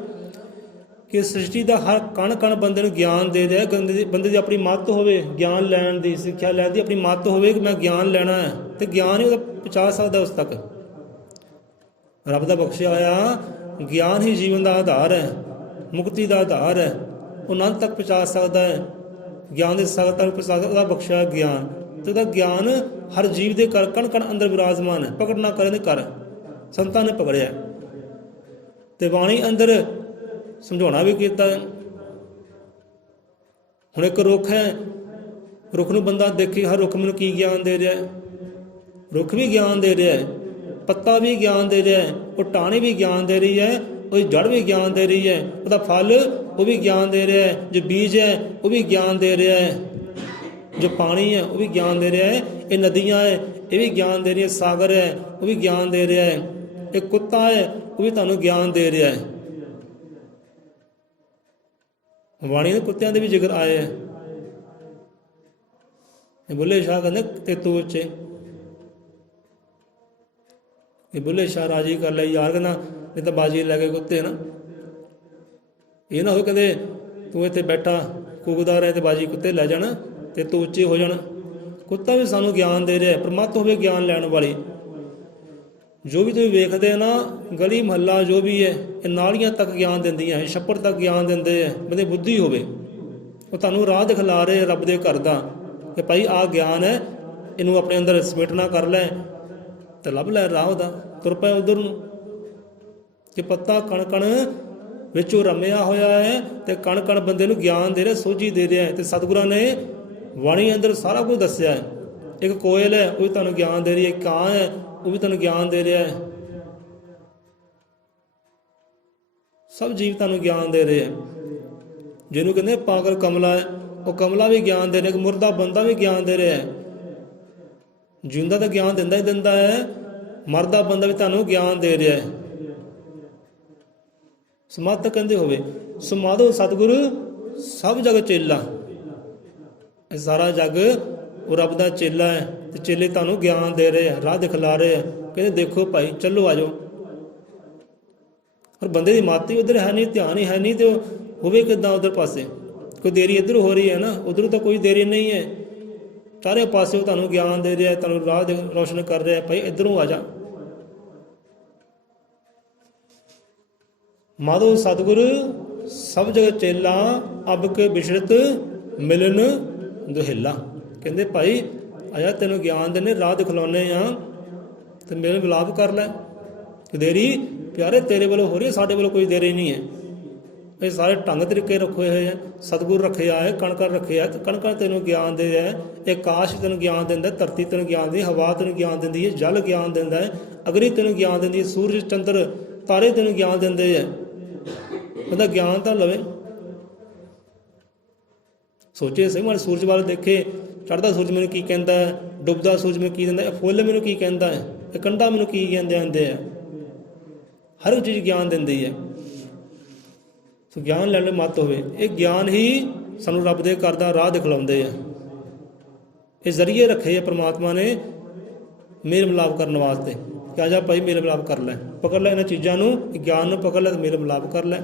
ਕਿ ਸ੍ਰਿਸ਼ਟੀ ਦਾ ਹਰ ਕਣ ਕਣ ਬੰਦੇ ਨੂੰ ਗਿਆਨ ਦੇ ਰਿਹਾ। ਬੰਦੇ ਦੀ ਆਪਣੀ ਮੱਤ ਹੋਵੇ, ਗਿਆਨ ਲੈਣ ਦੀ, ਸਿੱਖਿਆ ਲੈਣ ਦੀ ਆਪਣੀ ਮੱਤ ਹੋਵੇ ਕਿ ਮੈਂ ਗਿਆਨ ਲੈਣਾ ਹੈ, ਤੇ ਗਿਆਨ ਹੀ ਉਹਦਾ ਪਹੁੰਚਾ ਸਕਦਾ ਉਸ ਤੱਕ। ਰੱਬ ਦਾ ਬਖਸ਼ਿਆ ਹੋਇਆ ਗਿਆਨ ਹੀ ਜੀਵਨ ਦਾ ਆਧਾਰ ਹੈ, ਮੁਕਤੀ ਦਾ ਆਧਾਰ ਹੈ, ਉਹ ਅਨੰਤ ਤੱਕ ਪਹੁੰਚਾ ਸਕਦਾ ਹੈ। ਗਿਆਨ ਦੇ ਸਾਗਰ ਤੱਕ ਪਹੁੰਚਾ ਸਕਦਾ, ਉਹਦਾ ਬਖਸ਼ਿਆ ਗਿਆਨ। ਤੇ ਉਹਦਾ ਗਿਆਨ ਹਰ ਜੀਵ ਦੇ ਕਰ ਕਣ ਕਣ ਅੰਦਰ ਵਿਰਾਜਮਾਨ ਹੈ। ਪਕੜ ਨਾ ਕਰੇ ਕਰ, ਸੰਤਾਂ ਨੇ ਪਕੜਿਆ, ਤੇ ਬਾਣੀ ਅੰਦਰ ਸਮਝਾਉਣਾ ਵੀ ਕੀਤਾ ਹੈ। ਹੁਣ ਇੱਕ ਰੁੱਖ ਹੈ, ਰੁੱਖ ਨੂੰ ਬੰਦਾ ਦੇਖੇ, ਹਰ ਰੁੱਖ ਮੈਨੂੰ ਕੀ ਗਿਆਨ ਦੇ ਰਿਹਾ ਹੈ? ਰੁੱਖ ਵੀ ਗਿਆਨ ਦੇ ਰਿਹਾ ਹੈ, ਪੱਤਾ ਵੀ ਗਿਆਨ ਦੇ ਰਿਹਾ ਹੈ, ਉਹ ਟਾਹਣੀ ਵੀ ਗਿਆਨ ਦੇ ਰਹੀ ਹੈ, ਉਹਦੀ ਜੜ ਵੀ ਗਿਆਨ ਦੇ ਰਹੀ ਹੈ, ਉਹਦਾ ਫਲ ਉਹ ਵੀ ਗਿਆਨ ਦੇ ਰਿਹਾ ਹੈ, ਜੋ ਬੀਜ ਹੈ ਉਹ ਵੀ ਗਿਆਨ ਦੇ ਰਿਹਾ ਹੈ, ਜੋ ਪਾਣੀ ਹੈ ਉਹ ਵੀ ਗਿਆਨ ਦੇ ਰਿਹਾ ਹੈ, ਇਹ ਨਦੀਆਂ ਹੈ ਇਹ ਵੀ ਗਿਆਨ ਦੇ ਰਹੀ ਹੈ, ਸਾਗਰ ਹੈ ਉਹ ਵੀ ਗਿਆਨ ਦੇ ਰਿਹਾ ਹੈ, ਇਹ ਕੁੱਤਾ ਹੈ ਉਹ ਵੀ ਤੁਹਾਨੂੰ ਗਿਆਨ ਦੇ ਰਿਹਾ ਹੈ। ਬਾਣੀ ਦੇ ਕੁੱਤਿਆਂ ਦੇ ਵੀ ਜ਼ਿਕਰ ਆਏ ਹੈ। ਬੁੱਲੇ ਸ਼ਾਹ ਕਹਿੰਦੇ ਤੇ ਤੂੰ ਉੱਚੇ, ਇਹ ਬੁੱਲੇ ਸ਼ਾਹ ਰਾਜੀ ਕਰ ਲਿਆ ਯਾਰ, ਕਹਿੰਦਾ ਨਹੀਂ ਤਾਂ ਬਾਜੀ ਲੈ ਕੇ ਕੁੱਤੇ ਨਾ। ਇਹ ਨਾ ਹੋਵੇ ਕਹਿੰਦੇ ਤੂੰ ਇੱਥੇ ਬੈਠਾ ਕੂਕਦਾ ਰਹੇ ਤੇ ਬਾਜੀ ਕੁੱਤੇ ਲੈ ਜਾਣ ਤੇ ਤੂੰ ਉੱਚੇ ਹੋ ਜਾਣ। ਕੁੱਤਾ ਵੀ ਸਾਨੂੰ ਗਿਆਨ ਦੇ ਰਿਹਾ, ਪਰਮੱਤ ਹੋਵੇ ਗਿਆਨ ਲੈਣ ਵਾਲੀ। ਜੋ ਵੀ ਤੁਸੀਂ ਵੇਖਦੇ ਹੋ ਨਾ, ਗਲੀ ਮਹੱਲਾ ਜੋ ਵੀ ਹੈ, ਇਹ ਨਾਲੀਆਂ ਤੱਕ ਗਿਆਨ ਦਿੰਦੀਆਂ ਹੈ, ਛੱਪੜ ਤੱਕ ਗਿਆਨ ਦਿੰਦੇ ਹੈ। ਬੰਦੇ ਬੁੱਧੀ ਹੋਵੇ, ਉਹ ਤੁਹਾਨੂੰ ਰਾਹ ਦਿਖਲਾ ਰਹੇ ਰੱਬ ਦੇ ਘਰ ਦਾ ਕਿ ਭਾਈ ਆਹ ਗਿਆਨ ਹੈ, ਇਹਨੂੰ ਆਪਣੇ ਅੰਦਰ ਸਮੇਟਣਾ ਕਰ ਲੈ ਤੇ ਲੱਭ ਲੈ ਰਾਹ ਉਹਦਾ, ਤੁਰ ਪਏ ਉਧਰ ਨੂੰ। ਕਿ ਪੱਤਾ ਕਣ ਕਣ ਵਿੱਚੋਂ ਰਮਿਆ ਹੋਇਆ ਹੈ, ਤੇ ਕਣ ਕਣ ਬੰਦੇ ਨੂੰ ਗਿਆਨ ਦੇ ਰਿਹਾ, ਸੋਝੀ ਦੇ ਰਿਹਾ ਹੈ। ਤੇ ਸਤਿਗੁਰਾਂ ਨੇ ਬਾਣੀ ਅੰਦਰ ਸਾਰਾ ਕੁਝ ਦੱਸਿਆ ਹੈ। ਇੱਕ ਕੋਇਲ ਹੈ ਉਹ ਵੀ ਤੁਹਾਨੂੰ ਗਿਆਨ ਦੇ ਰਹੀ ਹੈ, ਕਾਂ ਹੈ ਉਹ ਵੀ ਤੁਹਾਨੂੰ ਗਿਆਨ ਦੇ ਰਿਹਾ ਹੈ, ਸਭ ਜੀਵ ਤੁਹਾਨੂੰ ਗਿਆਨ ਦੇ ਰਹੇ ਹੈ। ਜਿਹਨੂੰ ਕਹਿੰਦੇ ਪਾਗਲ ਕਮਲਾ ਹੈ, ਉਹ ਕਮਲਾ ਵੀ ਗਿਆਨ ਦੇ ਰਿਹਾ, ਇੱਕ ਮੁਰਦਾ ਬੰਦਾ ਵੀ ਗਿਆਨ ਦੇ ਰਿਹਾ ਹੈ। ਜਿਉਂਦਾ ਤਾਂ ਗਿਆਨ ਦਿੰਦਾ ਹੀ ਦਿੰਦਾ ਹੈ, ਮਰਦਾ ਬੰਦਾ ਵੀ ਤੁਹਾਨੂੰ ਗਿਆਨ ਦੇ ਰਿਹਾ ਹੈ। ਸਮੱਤ ਕਹਿੰਦੇ ਹੋਵੇ ਸਮਾਧੋ ਸਤਿਗੁਰੂ ਸਭ ਜਗ ਚੇਲਾ। ਇਹ ਸਾਰਾ ਜੱਗ ਉਹ ਰੱਬ ਦਾ ਚੇਲਾ ਹੈ, ਤੇ ਚੇਲੇ ਤੁਹਾਨੂੰ ਗਿਆਨ ਦੇ ਰਹੇ ਆ, ਰਾਹ ਦਿਖਲਾ ਰਹੇ ਆ। ਕਹਿੰਦੇ ਦੇਖੋ ਭਾਈ ਚੱਲੋ ਆ ਜਾਓ। ਔਰ ਬੰਦੇ ਦੀ ਮਾਤੀ ਉਧਰ ਹੈ ਨਹੀਂ, ਧਿਆਨ ਹੀ ਹੈ ਨਹੀਂ, ਤੇ ਹੋਵੇ ਕਿੱਦਾਂ ਉਧਰ ਪਾਸੇ? ਕੋਈ ਦੇਰੀ ਇੱਧਰ ਹੋ ਰਹੀ ਹੈ ਨਾ, ਉਧਰ ਤਾਂ ਕੋਈ ਦੇਰੀ ਨਹੀਂ ਹੈ। ਚਾਰੇ ਪਾਸੇ ਉਹ ਤੁਹਾਨੂੰ ਗਿਆਨ ਦੇ ਰਿਹਾ, ਤੁਹਾਨੂੰ ਰਾਹ ਰੋਸ਼ਨ ਕਰ ਰਿਹਾ, ਭਾਈ ਇੱਧਰੋਂ ਆ ਜਾ। ਮਾਧੋ ਸਤਿਗੁਰੂ ਸਭ ਜਗ ਚੇਲਾ, ਅਬ ਕੇ ਬਿਸ਼ਰਤ ਮਿਲਨ ਦੁਹੇਲਾ। ਕਹਿੰਦੇ ਭਾਈ ਆਇਆ ਤੈਨੂੰ ਗਿਆਨ ਦੇਣੇ, ਰਾਹ ਦਿਖਲਾਉਂਦੇ ਆ, ਤੇ ਮੇਰੇ ਵਿਲਾਪ ਕਰ ਲੈ। ਦੇਰੀ ਪਿਆਰੇ ਤੇਰੇ ਵੱਲੋਂ ਹੋ ਰਹੀ ਹੈ, ਸਾਡੇ ਵੱਲੋਂ ਕੋਈ ਦੇਰੀ ਨਹੀਂ ਹੈ। ਇਹ ਸਾਰੇ ਢੰਗ ਤਰੀਕੇ ਰੱਖੇ ਹੋਏ ਹੈ, ਸਤਿਗੁਰ ਰੱਖਿਆ ਹੈ, ਕਣਕਰ ਰੱਖਿਆ, ਤੇ ਕਣਕਰ ਤੈਨੂੰ ਗਿਆਨ ਦੇ ਰਿਹਾ ਹੈ। ਇਹ ਆਕਾਸ਼ ਤੈਨੂੰ ਗਿਆਨ ਦਿੰਦਾ, ਧਰਤੀ ਤੈਨੂੰ ਗਿਆਨ ਦਿੰਦੀ, ਹਵਾ ਤੈਨੂੰ ਗਿਆਨ ਦਿੰਦੀ ਹੈ, ਜਲ ਗਿਆਨ ਦਿੰਦਾ ਹੈ, ਅਗਨੀ ਤੈਨੂੰ ਗਿਆਨ ਦਿੰਦੀ ਹੈ, ਸੂਰਜ ਚੰਦਰ ਤਾਰੇ ਤੈਨੂੰ ਗਿਆਨ ਦਿੰਦੇ ਹੈ। ਉਹਦਾ ਗਿਆਨ ਤਾਂ ਲਵੇ। ਸੋਚੇ ਸਹੀ, ਮਾਰੇ ਸੂਰਜ ਵੱਲ ਦੇਖੇ, ਚੜ੍ਹਦਾ ਸੂਰਜ ਮੈਨੂੰ ਕੀ ਕਹਿੰਦਾ ਹੈ, ਡੁੱਬਦਾ ਸੂਰਜ ਮੈਨੂੰ ਕੀ ਦਿੰਦਾ, ਇਹ ਫੁੱਲ ਮੈਨੂੰ ਕੀ ਕਹਿੰਦਾ ਹੈ, ਇਹ ਕੰਢਾ ਮੈਨੂੰ ਕੀ ਕਹਿੰਦੇ ਆਉਂਦੇ ਆ। ਹਰ ਇੱਕ ਚੀਜ਼ ਗਿਆਨ ਦਿੰਦੀ ਹੈ। ਸੋ ਗਿਆਨ ਲੈਣ ਲਈ ਮੱਤ ਹੋਵੇ। ਇਹ ਗਿਆਨ ਹੀ ਸਾਨੂੰ ਰੱਬ ਦੇ ਘਰ ਦਾ ਰਾਹ ਦਿਖਲਾਉਂਦੇ ਆ। ਇਹ ਜ਼ਰੀਏ ਰੱਖੇ ਆ ਪਰਮਾਤਮਾ ਨੇ ਮੇਲ ਮਿਲਾਪ ਕਰਨ ਵਾਸਤੇ ਕਿ ਆ ਜਾ ਭਾਈ ਮੇਲ ਮਿਲਾਪ ਕਰ ਲੈ, ਪਕੜ ਲੈ ਇਹਨਾਂ ਚੀਜ਼ਾਂ ਨੂੰ, ਗਿਆਨ ਨੂੰ ਪਕੜ ਲੈ ਤੇ ਮੇਲ ਮਿਲਾਪ ਕਰ ਲੈ।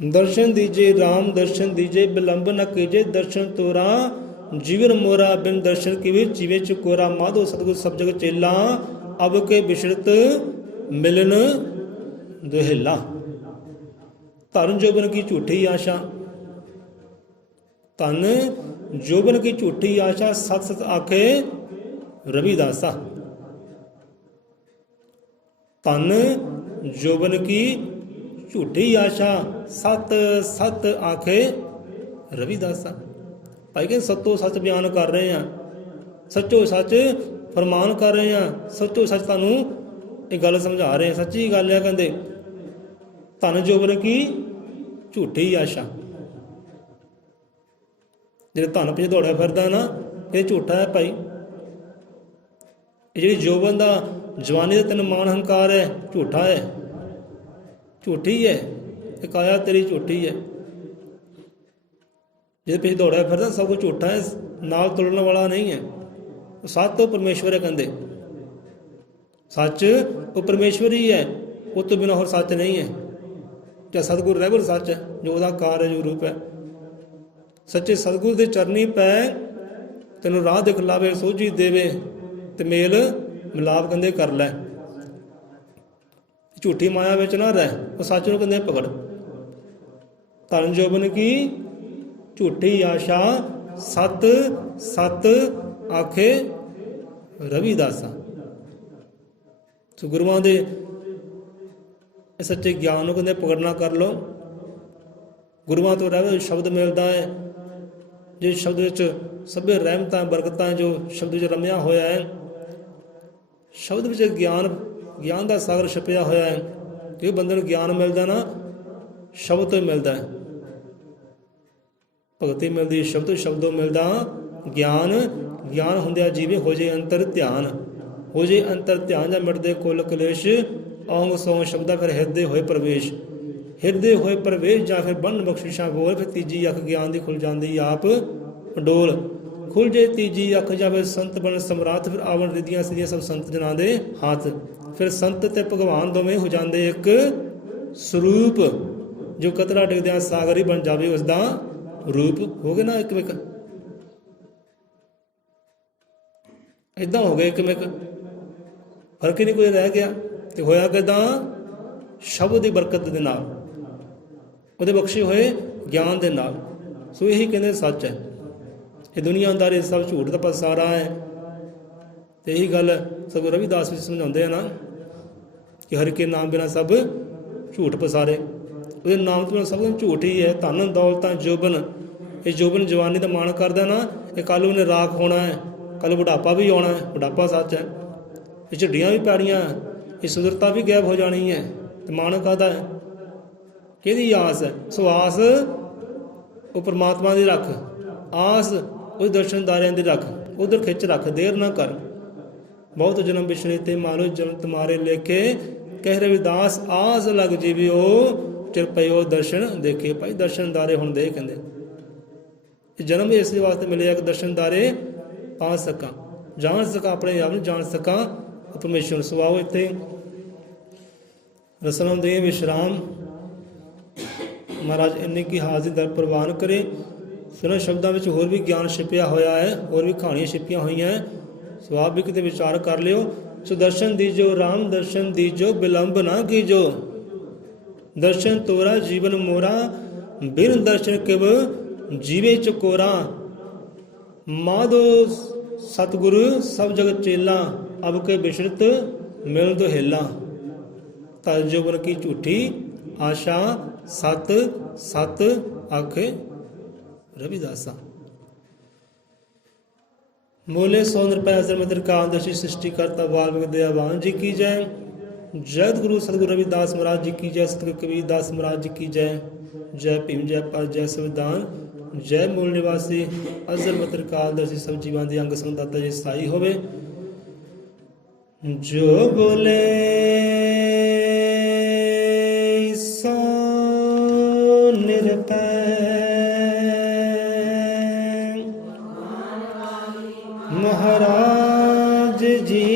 ਦਰਸ਼ਨ ਦੀਜੇ ਰਾਮ ਦਰਸ਼ਨ ਦੀਜੇ, ਬਿਲੰਬ ਨ ਕੀਜੇ ਦਰਸ਼ਨ ਤੋਰਾ, ਜੀਵਨ ਮੋਰਾ ਬਿਨ ਦਰਸ਼ਨ ਕਿਵੇਂ ਜੀਵੇ ਚਕੋਰਾ। ਮਾਧੋ ਸਤਿਗੁਰ ਸਭ ਜਗ ਚੇਲਾ, ਅਬ ਕੇ ਬਿਸ਼ਰਤ ਮਿਲਨ दुहेला। धन जोबन की झूठी आशा, धन जोबन की झूठी आशा सत सत आखे रविदासा। धन जोबन की झूठी आशा सत सत आखे रविदासा। भाई कहते सत्तो सच बयान कर रहे हैं, सच्चो सच फरमान कर रहे हैं, सच्चो सच तुहानू ये गल समझा रहे हैं। सच्ची गल है, कहते धन जोबन की झूठी आशा। जो धन पिछे दौड़िया फिरदा ना, ये झूठा है भाई। जी जोबन का जवानी का तेन मान हंकार है, झूठा है, झूठी है। ये काया तेरी झूठी है। जो पिछे दौड़िया फिरदा सब कुछ झूठा है, नाल तुलने वाला नहीं है। सच तो परमेश्वर है, कहते सच वो परमेश्वर ही है, उस तो बिना होर सच नहीं है। क्या सतगुरु रहबर सच है, जो उसका कार है, जो रूप है। सच्चे सतगुरु के चरनी पै तेनों राह दिखलावे, सोझी देवे ते मेल मिलाप कहते कर लै। झूठी माया विच ना रह, वो सच नूं कहते पकड़। धन जोबन की झूठी आशा सत सत आखे रविदासा। सो गुरुआं दे सच्चे ज्ञान कहते पकड़ना कर लो। गुरुआं तो रह शब्द मिलता है, जिस शब्द विच सभे रहमतां बरकतां जो शब्द विच रमिया होया है। शब्द विच ज्ञान ज्ञान का सागर छपिया होया है। जो बंदे नूं ज्ञान मिलता ना, शब्द तो मिलता है। भगती मिलती शब्द, शब्दों मिलता ज्ञान। ज्ञान हुंदिया जीवे हो जाए अंतर ध्यान, हो जाए अंतर ध्यान जा मिटदे कुल कलेश। औंग सौंग शब्दा फिर हिरदे होए प्रवेश, हिरदे होए प्रवेश जा फिर बन बख्शिशा बोल। फिर तीजी अख ज्ञान दी खुल जाती आप डोल, खुल जे तीजी अख जावे संत बन सम्राट। फिर आवन रिधियां सिधियां सब संत जना दे हाथ। फिर संत ते भगवान दोवें हो जाते एक स्वरूप। जो कतरा डिगद्या सागर ही बन जावे उसका रूप। हो गए ना एक मिक, इदा हो गए एक मिक, फर्क ही नहीं कोई रह गया। तो होया किदां? शब्द की बरकत दे नाल, ਉਹਦੇ बख्शे होए ज्ञान के नाल। सो यही कहते सच है। ये दुनियादारी सब झूठ का पसारा है। तो यही गल सब रविदास भी समझाते हैं ना कि हर के नाम बिना सब झूठ पसारे। ਉਹਦੇ नाम तो सब कुछ झूठ ही है। धन दौलत जोबन, ये जोबन जवानी का मान करता ना, ये कल उन्हें राख होना है, कल बुढ़ापा भी आना है। बुढ़ापा सच है, ये झड्डियाँ भी पैड़ियाँ, ये सुंदरता भी गायब हो जानी है। तो मान कहता है कि आस है। सो आस वो परमात्मा की रख, आस उस दर्शनदारियां की रख, उधर खिंच रख, देर ना कर। बहुत जन्म बिछड़े ते मारो जन्म तुम्हारे लेखे, कह रविदास आस लग जीवियो चिर पयो दर्शन देखे। भाई दर्शनदारे हुण दे, कहते जन्म इस वास्ते मिले कि दर्शनदारे पा सका, जान सका, अपने आप जान सका परमेश्वर। सुआओ इत्थे रसम दे विश्राम। महाराज इन्नी की हाजिर दर प्रवान करे। सुना शब्दों में होर भी ज्ञान छिपिया होया है, होर भी कहानियां छिपिया हुई हैं। सो आप भी किते विचार कर लियो। सो दर्शन दीजो राम, दर्शन दीजो विलंब ना कीजो। दर्शन तोरा जीवन मोरा, बिन दर्शन किव जीवे चकोरा। माधो सतगुरु सब जगत चेला, अब के बिशरत मिल दो हेला। तज जोबन की झूठी आशा सत सत आखे रविदासा। मोले 100 रुपये मित्र का दर्शी सृष्टि करता वाल्मीकि दयावान जी की जय। जय गुरु सतगुरु रविदास महाराज जी की जय। सतगुरु कबीरदास महाराज जी की जय। जय भीम, जय पर, जय संविधान, जय मूल निवासी अजर मित्र काल दर्शी सब जीवान दी अंग संदाता जी साई होवे। जो बोले सो निरपै महाराज जी